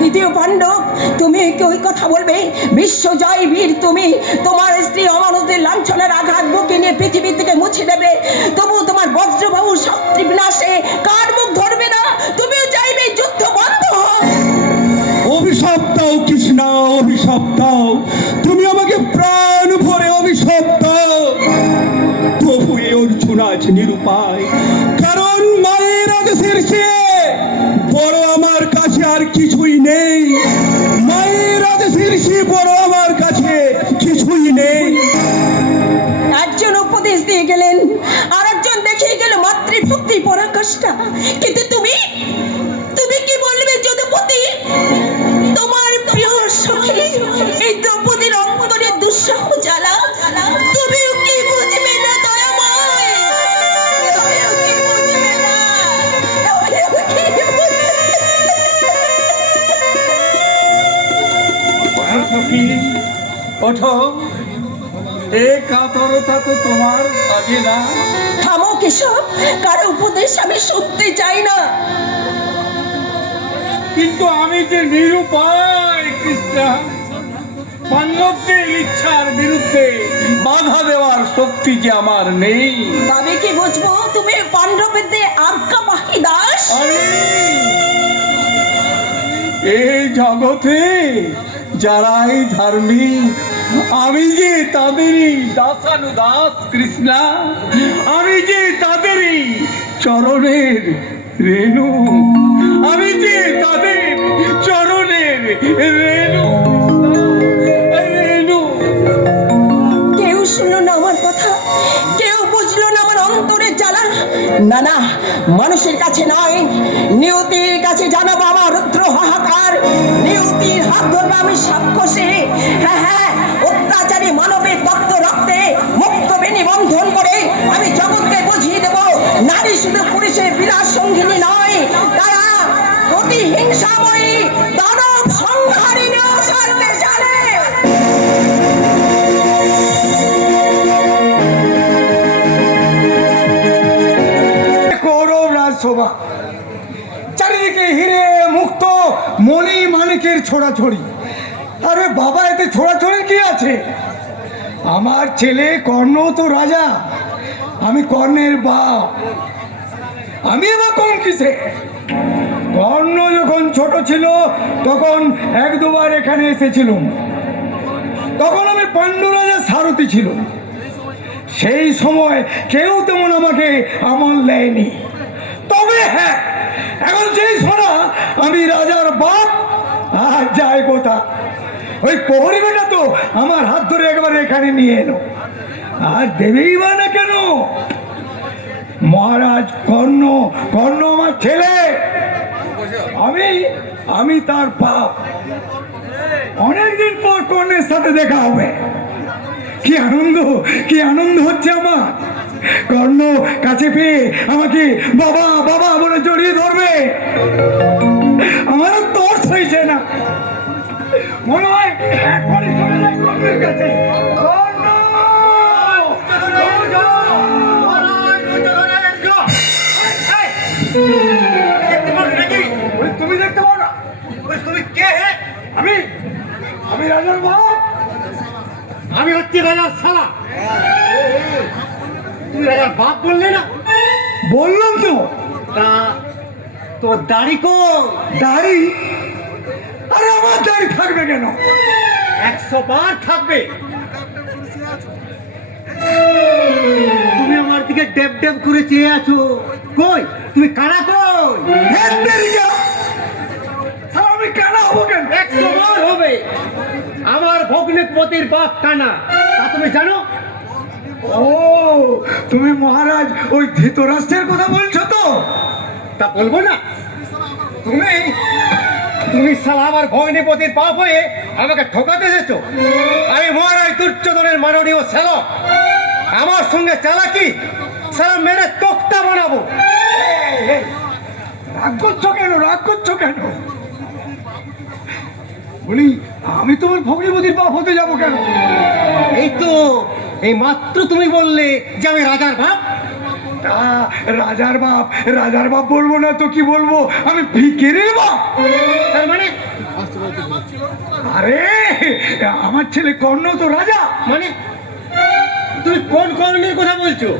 দ্বিতীয় পাণ্ডব, তুমি কি ওই কথা বলবে? বিশ্বজয় বীর তুমি, তোমার স্ত্রী অমানতের লাঞ্ছনার আঘাত বুকে নিয়ে পৃথিবী থেকে মুছে দেবে, তবু তোমার বজ্রবাহু শক্তি বিনাশে কার মুখ ধরবে না? তুমিও চাইবে যুদ্ধ বন্ধ হোক। অভিশাপ দাও কৃষ্ণা, অভিশাপ দাও, তুমি আমাকে প্রাণ ভরে অভিশাপ দাও। তবু এ অর্জুন আজ নিরুপায়, কারণ মায়ের আদেশের চেয়ে বড় আমার কাছে আর কিছুই নেই। মায়ের আদেশের চেয়ে বড় আমার কাছে কিছুই নেই। একজন উপদেশ দিয়ে গেলেন, আর একজন দেখিয়ে গেল মাতৃভক্তি পরাকাষ্ঠা। কিন্তু তুমি তুমি কি বলবে যদুপতি? তোমার প্রিয় সখী এই দ্রৌপদীর অন্তরে দুঃসহ জ্বালা, তুমিও কি বুঝবে না দয়াময়? তুমিও কি বুঝবে না? তুমিও কি বুঝবে না? সখী ওঠো, এ কাতরতা তো তোমার আগে না। থামো কেশব, কারো উপদেশ আমি শুনতে চাই না। কিন্তু আমি যে নিরুপায় কৃষ্ণা, পাণ্ডবদের ইচ্ছার বিরুদ্ধে বাধা দেওয়ার শক্তি যে আমার নেই। তবে কি বুঝবো তুমি পাণ্ডবদের আজ্ঞাবাহী দাস? এই জগতে যারাই ধার্মিক, আমি যে তাদেরই দাসানুদাস কৃষ্ণা, আমি যে তাদেরই চরণের রেণু, আমি যে তাদের চরণের রেণু রেণু। কেউ শুনলো না আমার কথা, কেউ বুঝলো না আমার অন্তরের জ্বালা। না না, মানুষের কাছে নয়, নিয়তির কাছে জানাবো আমার রুদ্র হাহাকার। নিয়তির হাত ধরবো আমি সাক্ষসে। হ্যাঁ হ্যাঁ, অত্যাচারী মানবের তপ্ত রক্তে মুক্ত বিনিবন্ধন করে আমি জগৎকে বুঝিয়ে দেব, নারী শুধু পুরুষের বিরাট সঙ্গিনী নয়, তারা প্রতিহিংসাময়ী দানব সংহারিণী অসারতে জানে। কৌরব রাজসভা, চারিদিকে হিরে মুক্ত মণি মানিকের ছোড়াছড়ি। আরে বাবা, এতে ছোড়াছড়ি কি আছে? আমার ছেলে কর্ণ তো রাজা, আমি কর্ণের বাপ, আমি এবার কম কিসে? কর্ণ যখন ছোট ছিল তখন এক দুবার এখানে এসেছিলাম, তখন আমি পাণ্ডু রাজার সারথি ছিল। সেই সময় কেউ তেমন আমাকে আমল দেয়নি। তবে হ্যাঁ, এখন যেই শোনা আমি রাজার বাপ, আর যায় কোথা, ওই প্রহরী বেটা তো আমার হাত ধরে একবারে এখানে নিয়ে এলো। আর দেবেই বা না কেন? মহারাজ কর্ণ, কর্ণ আমার ছেলে, আমি তার বাপ। অনেকদিন পর কর্ণের সাথে দেখা হবে। কি আনন্দ, কি আনন্দ হচ্ছে আমার। কর্ণ কাছে পেয়ে আমাকে বাবা বাবা বলে জড়িয়ে ধরবে। আমার তর্স হয়েছে না, মনে হয় এখনই চলে যায় কর্ণের কাছে। কর্ণ! তুমি দেখতে পাও না? তুমি কে? আমি রাজার বাপ, আমি হচ্ছি রাজার শালা। তুমি রাজার বাপ বললে না? বললাম তো। তা তোর দাড়ি কই? দাড়ি? আরে আমার দাড়ি থাকবে কেন? 100 বার থাকবে। তুমি আমার দিকে ডেব ডেব করে চেয়ে আছো। কই তুমি কানা কই? ধ্যাৎ তেরিকা! স্যার, আমি কানা হবো কেন? 100 বার হবে। আমার ভগ্নিপতির বাপ কানা, তা তুমি জানো? ও, তুমি মহারাজ ওই ধৃতরাষ্ট্রের কথা বলছো তো? তা বলবো না? তুমি তুমি সালা আমার ভগ্নিপতির বাপ হয়ে আমাকে ঠকাতে এসেছো। আমি মহারাজ দুর্যোধনের মাননীয় শ্যালক, আমার সঙ্গে চালাকি সালা মেরে তক্তা বানাবো। রাগ করছো কেন? রাগ করছো কেন? বলি, আমি তোমার ভগ্নিপতির বাপ হতে যাবো কেন? এই তো এই মাত্র তুমি বললে যে আমি রাজার বাপ। তা রাজার বাপ বলবো না তো কি বলবো? আমি ভিখিরির বাপ। তার মানে আরে, আমার ছেলে কর্ণ তো রাজা। মানে তুমি কোন কর্ণের কথা বলছো?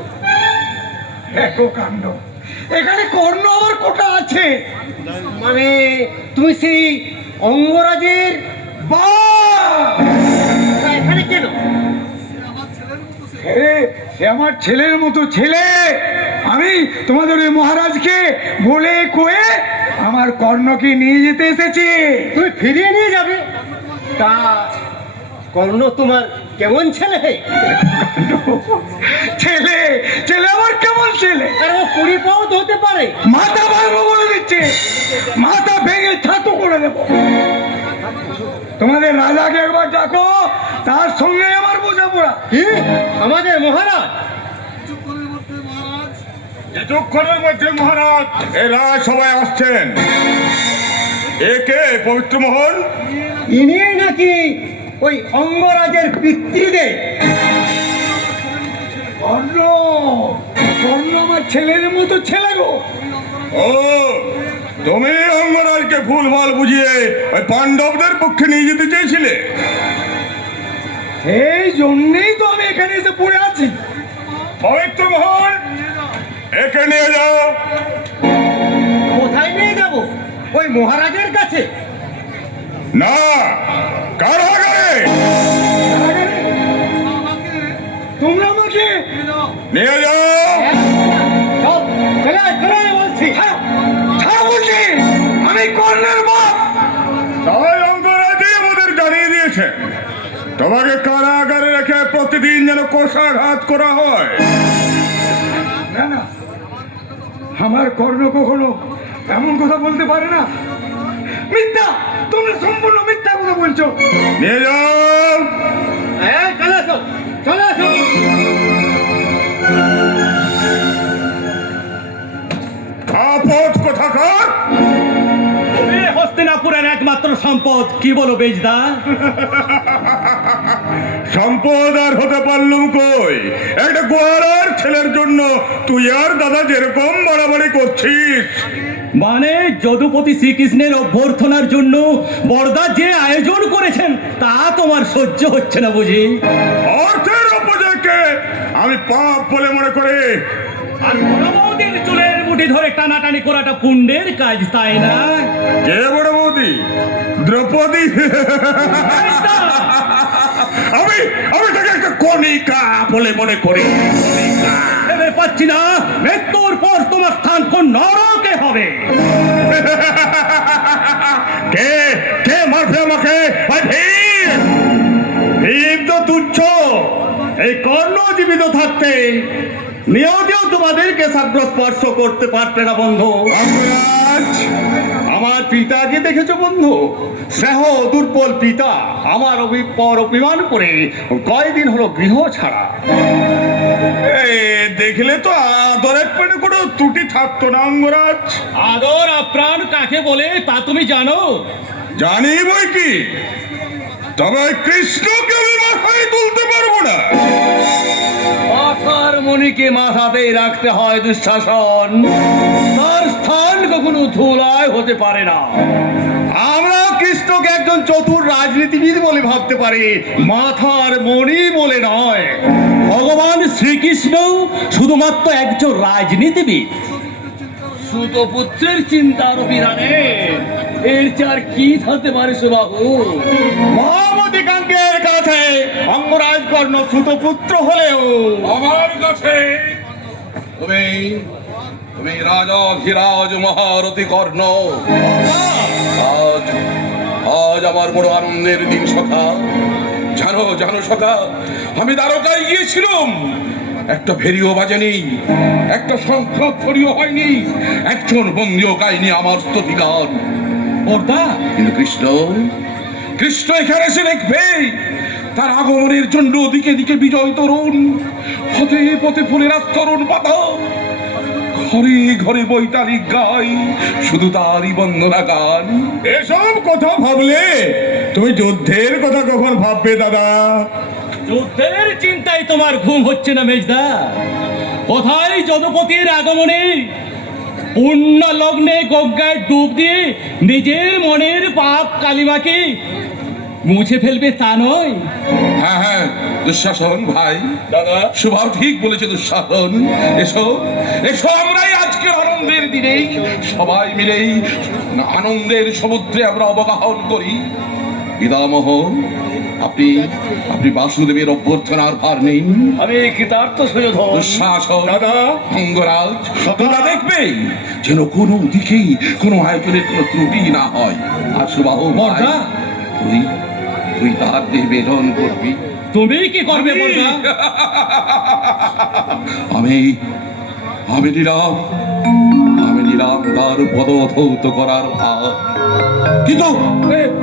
দেখো কাণ্ড, এখানে কর্ণ আবার কোটা আছে। মানে তুমি সেই অঙ্গরাজের বাপ। তা এখানে কেন? সে আমার ছেলের মতো ছেলে। আমি তোমাদের ওই মহারাজকে বলে কয়ে আমার কর্ণকে নিয়ে যেতে এসেছি। তুমি ফিরিয়ে নিয়ে যাবে? তা কর্ণ তোমার কেমন ছেলে? ছেলে ছেলে আমার কেমন ছেলে? আর ও 20 পাউন্ড হতে পারে। মাথা ভাঙবো বলে দিচ্ছে, মাথা ভেঙে ছাতু করে দেবো। তোমাদের রাজাকে একবার ডাকো, তার সঙ্গে আমার বোঝাপড়া। কি আমাদের মহারাজ? কিছুক্ষণের মধ্যে মহারাজ এরা সবাই আসছেন। একে পবিত্র মোহন? ইনি নাকি ওই অঙ্গরাজের পিতৃদেব? কর্ণ কর্ণ আমার ছেলের মতো ছেলে গো। ও, তুমি অঙ্গরাজকে ভুলভাল বুঝিয়ে ওই পাণ্ডবদের পক্ষে নিয়ে যেতে চেয়েছিলে। সেই জন্যেই তো আমি এখানে এসে পড়ে আছি। পবিত্র মোহন, একে নিয়ে যাও। কোথায় নিয়ে যাব? ওই মহারাজের কাছে? না, কারাগারে তোমরা আমাকে নিয়ে যাও। চলে চলে বলছি। ছাড়ো বলছি, আমি কর্ণের বাপ। তাই অঙ্গরাজই আমাদের জানিয়ে দিয়েছে তোমাকে কারাগারে রেখে প্রতিদিন যেন কোষাঘাত করা হয়। না না, আমার কর্ণ কখনো এমন কথা বলতে পারে না। মিথ্যা, তোমরা সম্পূর্ণ মিথ্যা কথা বলছো। নিয়ে যাও। চলে আসো, চলে আসো। আপদ কোথাকার! তুমি হস্তিনাপুরের একমাত্র সম্পদ, কি বলো বেজদা? সম্পদ আর হতে পারলুম কই? একটা গোয়ালার ছেলের জন্য তুই আর দাদা যেরকম বাড়াবাড়ি করছিস। মানে যদুপতি শ্রীকৃষ্ণের অভ্যর্থনার জন্য বড়দা যে আয়োজন করেছেন তা তোমার সহ্য হচ্ছে না বুঝি? অর্থের অপচয়কে আমি পাপ বলে মনে করি। আর বড় বৌদির চুলের মুঠি ধরে টানাটানি করাটা পুণ্যের কাজ, তাই না? কে বড় বৌদি? দ্রৌপদী? আমি আমি তাকে একটা কণিকা বলে মনে করি। ভেবে পাচ্ছি না মৃত্যুর পর তোমার স্থান কোন নরকে হবে। কে কে মারবে আমাকে? ভীম! ভীম তো তুচ্ছ, এই কর্ণ জীবিত থাকতে নিয়তিও তোমাদেরকে সাগ্র স্পর্শ করতে পারবে না বন্ধু। অঙ্গরাজ, আমার পিতাকে দেখেছো বন্ধু? স্নেহ দুর্বল পিতা আমার পর অভিমান করে কয়দিন হলো গৃহ ছাড়া। এই দেখলে তো আদরের পেটে কোনো ত্রুটি থাকতো না অঙ্গরাজ। আদর আপ্রাণ কাকে বলে তা তুমি জানো? জানি বই কি, তবে কৃষ্ণকে আমি মাথায় তুলতে পারবো না। মাথার মণিকে মাথাতেই রাখতে হয় দুঃশাসন, তার স্থান কখনো ধুলায় হতে পারে না। আমরা কৃষ্ণকে একজন চতুর রাজনীতিবিদ বলে ভাবতে পারি, মাথার মণি বলে নয়। ভগবান শ্রীকৃষ্ণ কৃষ্ণ শুধুমাত্র একজন রাজনীতিবিদ। সুতপুত্রের চিন্তার অভিধানে এর চার কি থাকতে পারে সুবাহু? মহামতি কাঙ্কের কাছে অঙ্গরাজ কর্ণ সুতপুত্র হলেও আমার কাছে তুমি তুমি রাজাধিরাজ মহারথী কর্ণ। আজ আজ আমার বড় আনন্দের দিন সখা। জানো জানো সখা, আমি দ্বারকায় গিয়েছিলাম, একটা ভেরিও বাজেনি, একটা শঙ্খধ্বনিও হয়নি, একজন বন্দিও গায়নি আমার স্তুতিগান। কিন্তু কৃষ্ণ কৃষ্ণ এখানে এসে দেখবে তার আগমনের জন্য দিকে দিকে বিজয় তরুণ, পথে পথে ফুলের আস্তরণ পাতা, ঘরে ঘরে বৈতালিক গাই শুধু তারই বন্দনা গান। এসব কথা ভাবলে তুমি যুদ্ধের কথা কখন ভাববে দাদা? যুদ্ধের চিন্তায় তোমার ঘুম হচ্ছে না মেজদা? কোথায় যদুপতির আগমনে পূর্ণ লগ্নে গঙ্গায় ডুব দিয়ে নিজের মনের পাপ কালিমাকে মুছে ফেলবে তা নয়। হ্যাঁ হ্যাঁ দুঃশাসন ভাই, দাদা সুভাও ঠিক বলেছে দুঃশাসন। এসো এসো, আমরাই আজকের আনন্দের দিনেই সবাই মিলেই আনন্দের সমুদ্রে আমরা অবগাহন করি। পিতামহ, আপনি আপনি বাসুদেবের অভ্যর্থনার ভার নিন। আমি কৃতার্থ সুযোধন। দুঃশাসন দাদা, অঙ্গরাজ, তোমরা দেখবে যেন কোনো দিকেই কোনো আয়োজনের কোনো ত্রুটি না হয়। আর সুবাহু ভাই, তুই তুই তার দেহ বেদন করবি। তুমি কি করবে বলবা? আমি আমি নিলাম তার পদধৌত করার ভার। কিন্তু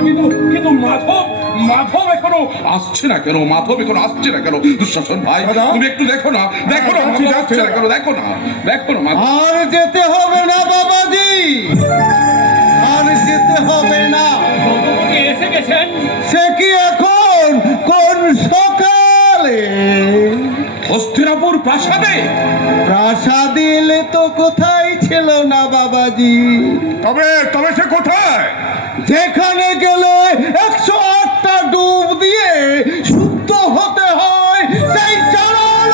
কিন্তু কিন্তু মাধব মাধব এখনো আসছে না কেন? মাধব এখনো আসছে না কেন? দুঃশাসন ভাই, তুমি একটু দেখো না, দেখো না মাধব আসছে না কেন? দেখো না, দেখো না মাধব। আর যেতে হবে না বাবাজি, আর যেতে হবে না। যদুপতি এসে গেছেন। সে কি এখন কোন সকালে? হস্তিনাপুর প্রাসাদে? প্রাসাদে এলে তো কোথায় ছিল না বাবাজি। তবে তবে সে কোথায়? যেখানে গেলে 108টা ডুব দিয়ে শুদ্ধ হতে হয়, সেই চরণ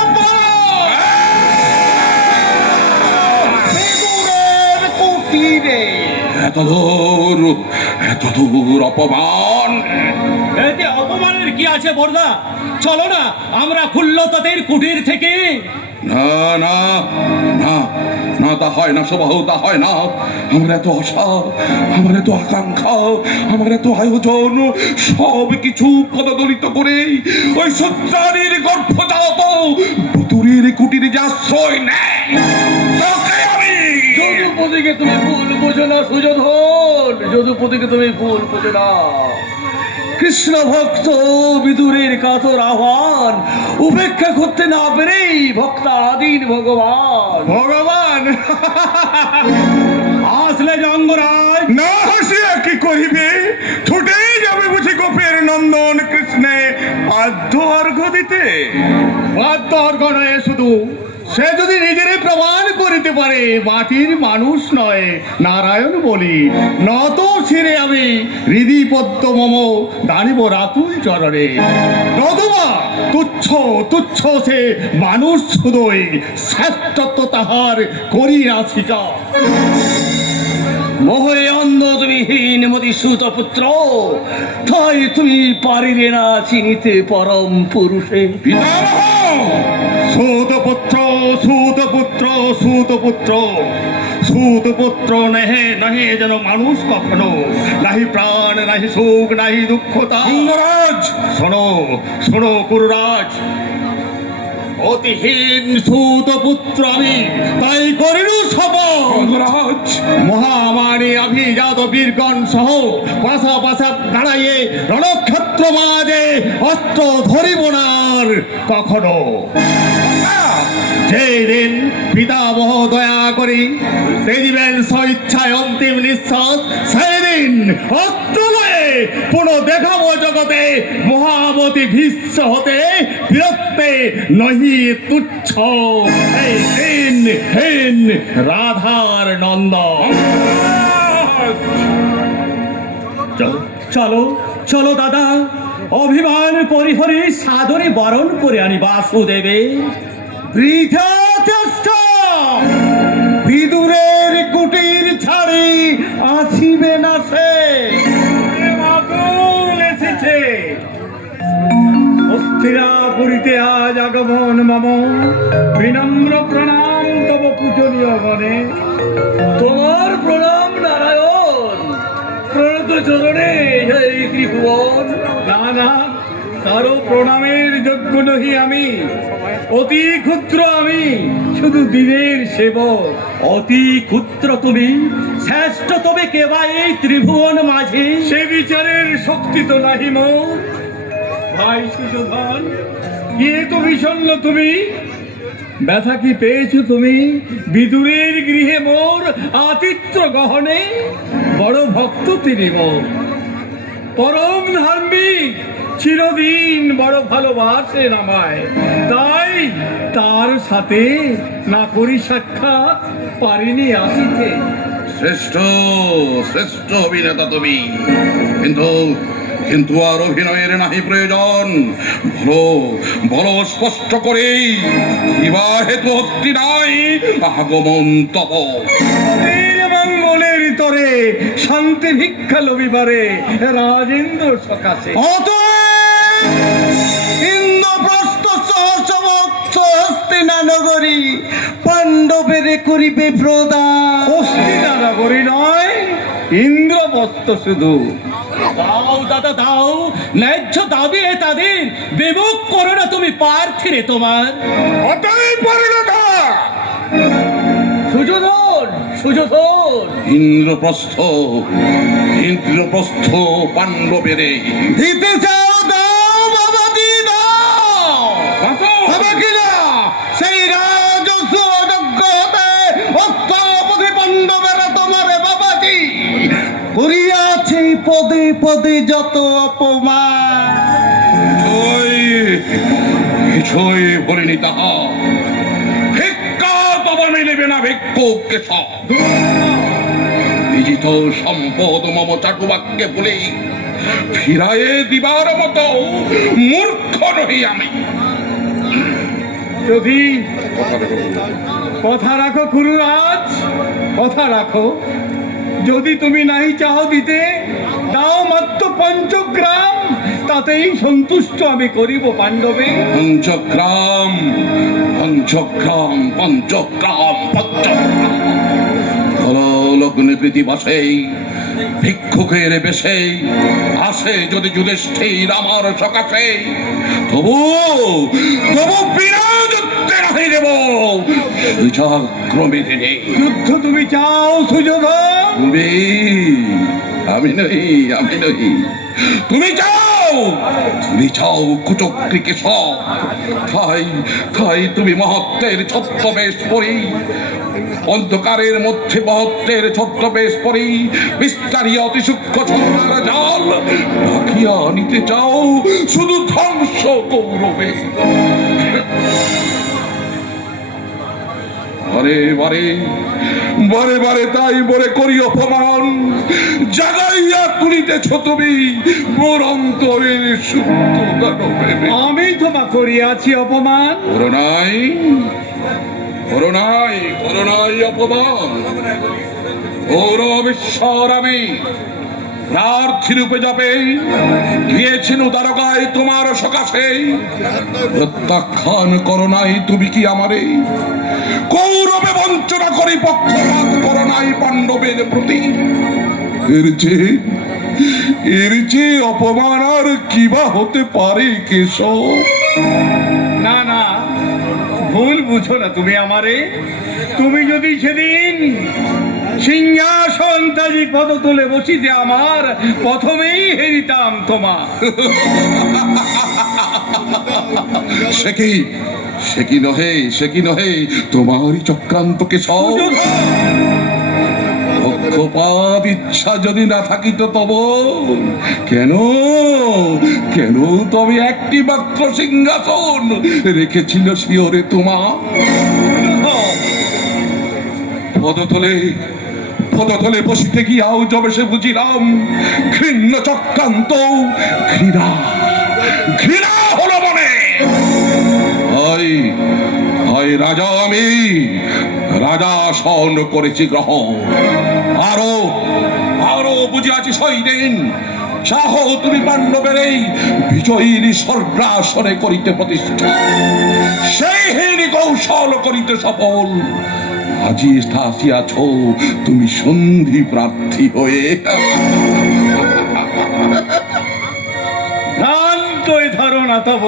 কুটিরে। এত দূর অপমান। এতে অপমানের কি আছে বর্দা? চলো না আমরা খুল্লতাদের কুটির থেকে। না না না না, তা হয় না সুবাহু, তা হয় না। আমার এত আশা, আমার এত আকাঙ্ক্ষা, আমার এত আয়োজন, সব কিছু পদদলিত করে ওই সত্রানীর গর্ভজাত পুতুরের কুটিরে যে আশ্রয় নেয়, তাকে আমি যদুপতিকে তুমি ভুল বোঝো না সুযোধন, যদুপতিকে তুমি ভুল বোঝো না। কৃষ্ণ ভক্ত বিদুরের কাতর আহ্বান উপেক্ষা করতে না পেরেই ভক্তাধীন ভগবান আসলে জঙ্গরাজ। না হাসিয়া কি করিবে? ছুটে যাবে বুঝি গোপের নন্দন কৃষ্ণে বাধ্য অর্ঘ্য দিতে। বাধ্য অর্ঘ নয়, শুধু সে যদি নিজেরে প্রমাণ করিতে পারে মাটির মানুষ নয় নারায়ণ বলি, নত ছিঁড়ে আমি হৃদি পদ্ম মম দানিব রাতুল চরণে। নতুবা তুচ্ছ তুচ্ছ সে মানুষ শুধুই, শ্রেষ্ঠত্ব তাহার করি না স্বীকার। মোহে অন্ধ তুমি হীন মতি সুতপুত্র, তাই তুমি পারিলে না চিনিতে পরম পুরুষে। সুতপুত্র সুতপুত্র সুতপুত্র সুতপুত্র নহে নহে যেন মানুষ কখনো, নাহি প্রাণ নাহি সুখ নাহি দুঃখতা। অঙ্গরাজ, শোনো শোনো কুরুরাজ, অতিহীন সুতপুত্র আমি, তাই করিনু শপথ। অঙ্গরাজ, মহামারী অভিজাত বীরগণ সহ পাশা পাশা দাঁড়াইয়ে রণক্ষেত্র মাঝে অস্ত্র ধরিব না আর কখনো। যেদিন পিতামহ দয়া করি দিবেন স্বইচ্ছায় অন্তিম নিঃশ্বাস, সেদিন অস্ত্র লয়ে পুনঃ দেখাবো জগতে মহামতি ভীষ্ম হতে বিরক্তে নহি তুচ্ছ এই হীন হীন রাধার নন্দন। চলো চলো দাদা, অভিমান পরিহরে সাদরে বরণ করে আনি বাসুদেবে। বৃথা চেষ্টা, বিদুরের কুটির ছাড়ি আসিবে না সে। আকুল এসেছে হস্তিনাপুরীতে আজ আগমন মম, বিনম্র প্রণাম তব পূজনীয় গণে। তোমার প্রণাম নারায়ণ, প্রণত চরণে জয় ত্রিভুবন। না না, কারো প্রণামের যোগ্য নহি আমি, অতি ক্ষুদ্র আমি, শুধু দিনের সেবক। অতি ক্ষুদ্র তুমি, শ্রেষ্ঠ তবে কেবা এই ত্রিভুবন মাঝে। সে বিচারের শক্তি তো নাহি মোর। ভাই সুযোধন, কে তো বিষণ্ণ তুমি, ব্যথা কি পেয়েছো তুমি বিদুরের গৃহে মোর আতিথ্য গহনে? বড় ভক্ত তিনি মোর, পরম ধার্মিক, চিরদিন বড় ভালোবাসেন আমায়, তাই তার সাথে না করি সাক্ষাৎ, পারিনি আসিতে। শ্রেষ্ঠ শ্রেষ্ঠ অভিনেতা তুমি, কিন্তু কিন্তু আর অভিনয়ের নাহি প্রয়োজন। বলো বলো স্পষ্ট করেই, কিবা হেতু হস্তি নাই আগমন তব। আমাদের মঙ্গলের তরে শান্তি ভিক্ষা লবিবারে রাজেন্দ্র সকাশে। ইন্দ্রপ্রস্থ সহস্র হস্তিনা নগরী পাণ্ডবের করিবে প্রদান। হস্তিনা নগরী নয়, ইন্দ্রপ্রস্থ শুধু। দাও দাদা দাও, ন্যায্য দাবি তাদের বিমুখ করো না তুমি পার্থিরে তোমার। অতই পরিণতা সুযোধন, সুযোধন, ইন্দ্রপ্রস্থ ইন্দ্রপ্রস্থ পাণ্ডবের দিতে চাও দাও বাবাজি দাও, হবে কিনা সেই রাজস্ব অযোগ্য হতে অষ্টপতি পাণ্ডবেরা তোমারে বাবাজি করিয়াছে পদে পদে যত অপমান। কিছুই বলিনি তাহা। ভিক্ষা তব মিলিবে না ভিক্ষুককে সব। বিজিত সম্পদ মম চাটুবাক্যে বলে ফিরায়ে দিবার মতো মূর্খ নহি আমি। যদি কথা রাখো কুরুরাজ, কথা রাখো। যদি তুমি নাই চাও দিতে, দাও মাত্র 5 গ্রাম, তাতেই সন্তুষ্ট আমি করিব পাণ্ডবে। পঞ্চগ্রাম পঞ্চগ্রাম পঞ্চগ্রাম পঞ্চগ্রাম লগ্নে প্রীতি বাসেই ভিক্ষুকের বেশে আসে যদি যুধিষ্ঠির আমার সকাশে, তবু তবু বিনা যুদ্ধে রাহি দেব ক্রমে দিনে। যুদ্ধ তুমি চাও সুযোধন? তুমি, আমি নহি, আমি নহি। তুমি চাও কুচক্রীকে সব। তাই তাই তুমি মহত্বের ছদ্মবেশ পরি, অন্ধকারের মধ্যে মহত্বের ছদ্মবেশ পরি বিস্তারিয়া অতি সূক্ষ্ম ছন্দার জাল ঢাকিয়া নিতে চাও শুধু ধ্বংস কৌরবে। বারে বারে বারে বারে তাই বলে করি অপমান, জাগাইয়া তুলিতেছ তুমি মোর অন্তরের সুপ্ত দানবে। আমি তোমা করিয়াছি অপমান? করোনাই করোনাই করোনাই অপমান। গৌরবেশ্বর আমি প্রার্থী রূপে যাবে গিয়েছিল দ্বারকায় তোমার সকাশে, প্রত্যাখ্যান করো নাই তুমি কি আমারে? কৌরবে বঞ্চনা করি পক্ষপাত করো নাই পাণ্ডবের প্রতি। এর চেয়ে অপমান আর কিবা হতে পারে কেশব? না না, ভুল বুঝো না তুমি আমারে। তুমি যদি সেদিন সিংহাসন তাজি পদ তুলে বসিতে আমার, প্রথমেই হেরিতাম তোমা। সে কি নহে তোমারই চক্রান্ত কেশব। পক্ষপাত ইচ্ছা যদি না থাকিত তব কেন কেন তবে একটি মাত্র সিংহাসন রেখেছিল শিয়রে তোমা। পদতলে বসিতে গিয়াও যবে সে বুঝিলাম ঘৃণ্য চক্রান্ত, ঘৃণা হলো মনে। হয় রাজা আমি, রাজা আসন করেছি গ্রহণ। আরো আরো বুঝিয়াছি সেই দিন, চাহ তুমি পাণ্ডবের এই বিজয়ীর স্বর্গাসনে করিতে প্রতিষ্ঠা, সেই হীন কৌশল করিতে সফল। আজি আসিয়াছ তুমি সন্ধি প্রার্থী হয়ে। ভ্রান্তই ধারণা তব।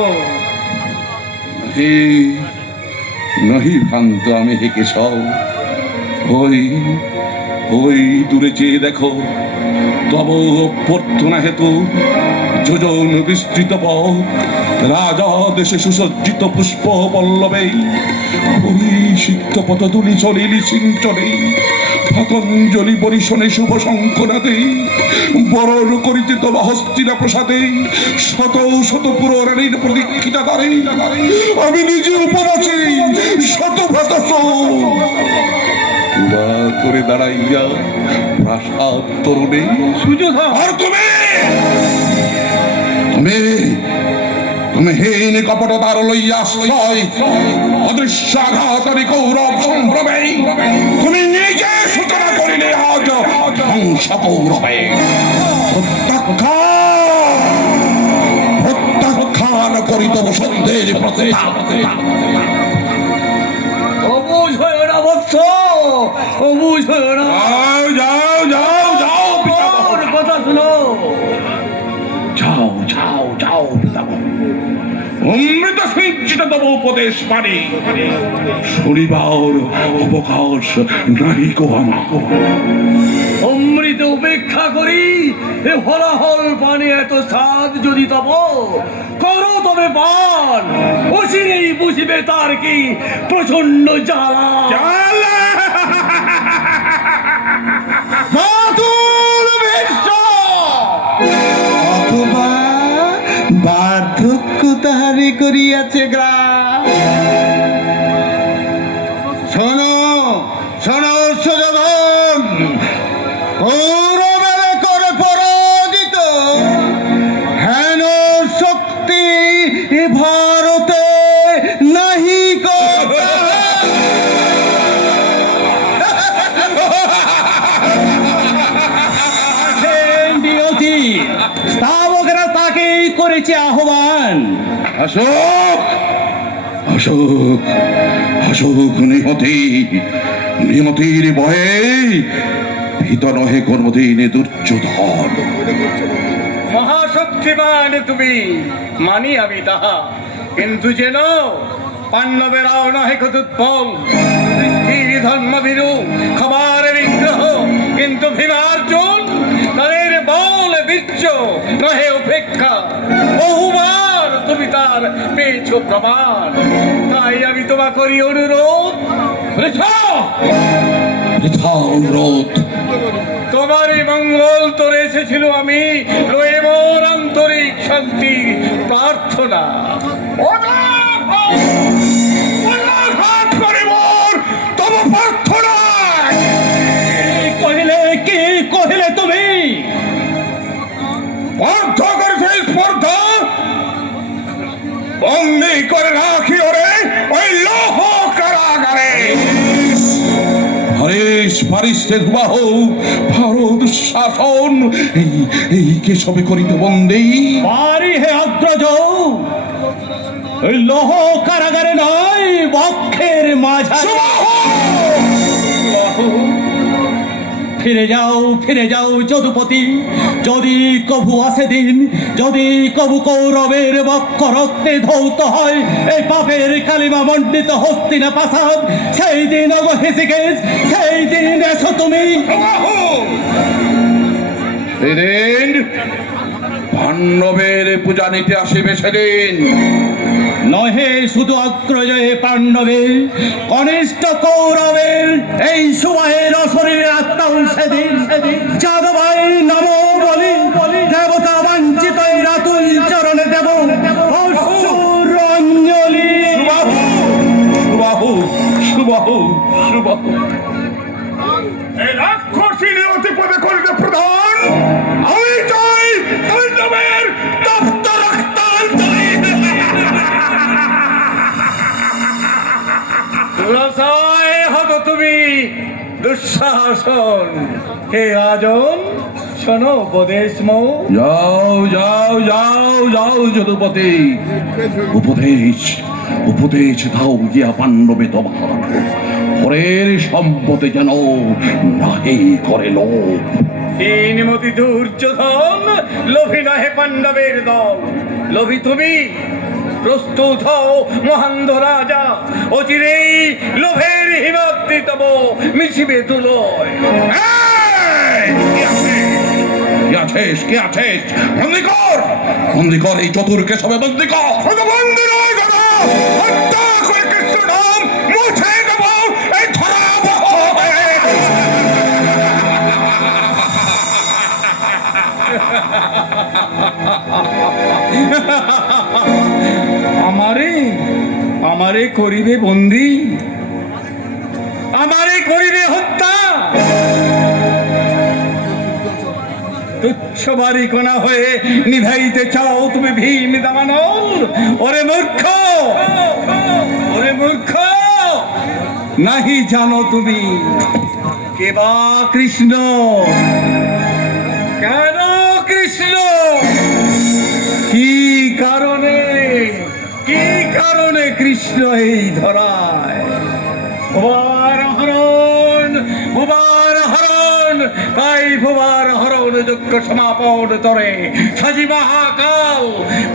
হে নহি ভ্রান্ত আমি হে কেশব, ওই ওই দূরে চেয়ে দেখো, তব অভ্যর্থনা হেতু যোজন বিস্তৃত পথ, রাজা দেশে সুসজ্জিত পুষ্প পল্লবে, পরিষিক্ত পথধূলি চলিলি সিঞ্চনে, পতঞ্জলি পরিশনে শুভ শঙ্কনাদে, বরণ করিতে তব হস্তিনা প্রসাদে, শত শত পুরাণীর প্রতীক্ষিতা করে আমি নিজে উপবাসে শত ভাতাস করে দাঁড়াইয়া প্রাসাদ তরুণে। আর তুমি তুমি তুমি হীন কপটতার লইয়া আশ্রয়, অদৃশ্য আঘাতরি কৌরব সম্ভ্রমে তুমি নিজে সূচনা করিলে আজ ধ্বংস কৌরবে। প্রত্যাখ্যান করিত সত্যের প্রতিষ্ঠা। অবুঝ হয়ে না বৎস, অবুঝ হয়ে না। যাও যাও যাও ওর কথা শুনো। যাও যাও যাও পিতামহ, অমৃত সিঞ্চিত তব উপদেশ পানি শুনিবার অবকাশ নাই গো আমার। অমৃত উপেক্ষা করি এ হলাহল পানি এত স্বাদ যদি তব করো তবে পান, অচিরেই বুঝিবে তার কি প্রচন্ড জ্বালা। অথবা বার্ধক্য তাহারে করিয়াছে গ্রাম। শোনো শোনো সুযোধন, কৌরবের করে পরাজিত হেন শক্তি এ ভারতে নাহি কথা। স্থাবকেরা তাকেই করেছে আহ্বান। অশোক অশোক অশোক নিহতি, নিহতির ভয়ে ভীত নহে কর্মদিন দুর্যোধন। মহাশক্তিমান তুমি, মানি আমি তাহা, কিন্তু যেন পাণ্ডবেরাও নহে দুর্বল, ধর্মভীরু ক্ষমার বিগ্রহ, কিন্তু ভীমার্জুন তাদের বল বীর্য নহে উপেক্ষা। বহুবার তুমি তার পেয়েছ প্রমাণ, তাই আমি তোমা করি অনুরোধ। অনুরোধ তোমারই মঙ্গল তোরে এসেছিল আমি, রয়ে মোর আন্তরিক শান্তি প্রার্থনা। কহিলে কি কহিলে তুমি? স্পর্ধা করেছে স্পর্ধা, বন্দি করে রাখি ওরে ওই লৌহ কারাগারে। হরেশ পারিষ্টের বাহু ভারত শাসন এই কেশবে করিতে বন্দি। পারি হে অগ্রজ, ওই লৌহ কারাগারে নয়, বক্ষের মাঝারে। ফিরে যাও যদুপতি, যদি কভু আসে দিন, যদি কভু কৌরবের বক্ষ রক্তে ধৌত হয় এই পাপের কালিমা মণ্ডিত হস্তিনা প্রাসাদ, সেই দিন অবহেসিকেশ, সেই দিন এসো তুমি। সেদিন পাণ্ডবের পূজা নিতে আসিবে সেদিন। নহে শুধু অগ্রজয়ে পাণ্ডবের, কনিষ্ঠ কৌরবের এই সুবাহের অশরীরে আত্মাও সেদিন। যাদবাই নমো বলি, দেবতা বাঞ্ছিত এই রাতুল চরণে দেব অশ্রুর অঞ্জলি। সুবাহু সুবাহু সুবাহু এই রাক্ষসী নিয়তি পদে করিতে প্রধান আমি চাই পাণ্ডবের তপ্ত রক্তাঞ্জলি। রসায় হতো তুমি দুঃশাসন। হে রাজন, শোনো উপদেশ মৌ। যাও যাও যাও যাও যদুপতি, উপদেশ উপদেশ দাও গিয়া পাণ্ডবে তোমার, পরের সম্পদে যেন নাহি করে লোভ। হীনমতি দুর্যোধন, লোভী নহে পাণ্ডবের দল। লোভী তুমি, প্রস্তুত হও মহান্ধ রাজা, অচিরেই লোভের হিমাদ্রি তব মিশিবে তুলয়। কে আছিস কে আছিস? বন্দি কর, বন্দি কর এই চতুরকে, সবে বন্দি কর। বন্ধু নয় গো, হত্যা করে কৃষ্ণ নাম মুছে দেব এই ধরা বহরে। আমারে করিবে বন্দি, আমারে করিবে হত্যা। তুচ্ছ বারিকণা হয়ে নিভাইতে চাও তুমি ভীম দামানল? ওরে মূর্খ, ওরে মূর্খ, নাহি জানো তুমি কে বা কৃষ্ণ? কেন কৃষ্ণ? কি কারণে, কি কারণে কৃষ্ণ এই ধরায়? ভুবার হরণ, ভুবার হরণ, তাই ভুবার হরণ যজ্ঞ সমাপন তরে সাজি মহাকাল,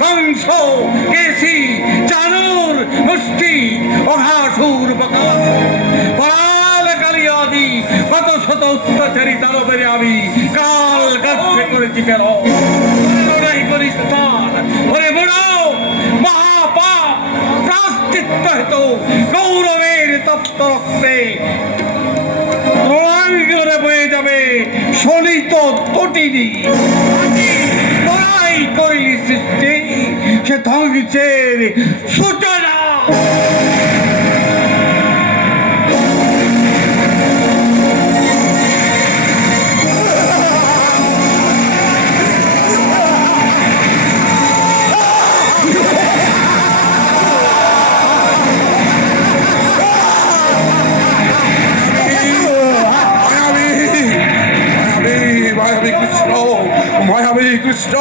কংস, কেশি, চানুর, মুষ্টি, অঘাসুর বকাল, পরাল কালিয়াদি কত শত অত্যাচারী দানবের আমি কাল গর্ভে করেছি কেন? করিস তার ওরে বুড়ো মহাপাপ প্রায়শ্চিত্ত হেতু গৌরবের তপ্ত রক্তে প্রলয় করে বয়ে যাবে শোণিত তটিনী। লড়াই করিলি সৃষ্টি, সে ধ্বংসের সূচনা। মায়াবী কৃষ্ণ,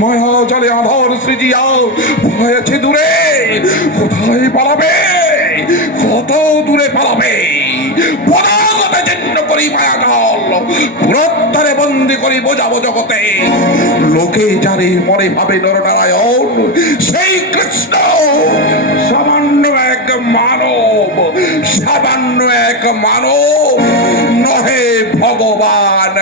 মায়া জলে আধার সৃজিয়াও ভয়েছে দূরে। কোথায় পালাবে, কত দূরে পালাবে? পরাগতে জীর্ণ করি মায়াজাল, পুরোত্তরে বন্দি করি বোঝাবো জগতে। লোকে যারে মরে ভাবে নরনারায়ণ, সেই কৃষ্ণ সামান্য এক মানব, সামান্য এক মানব নহে ভগবান।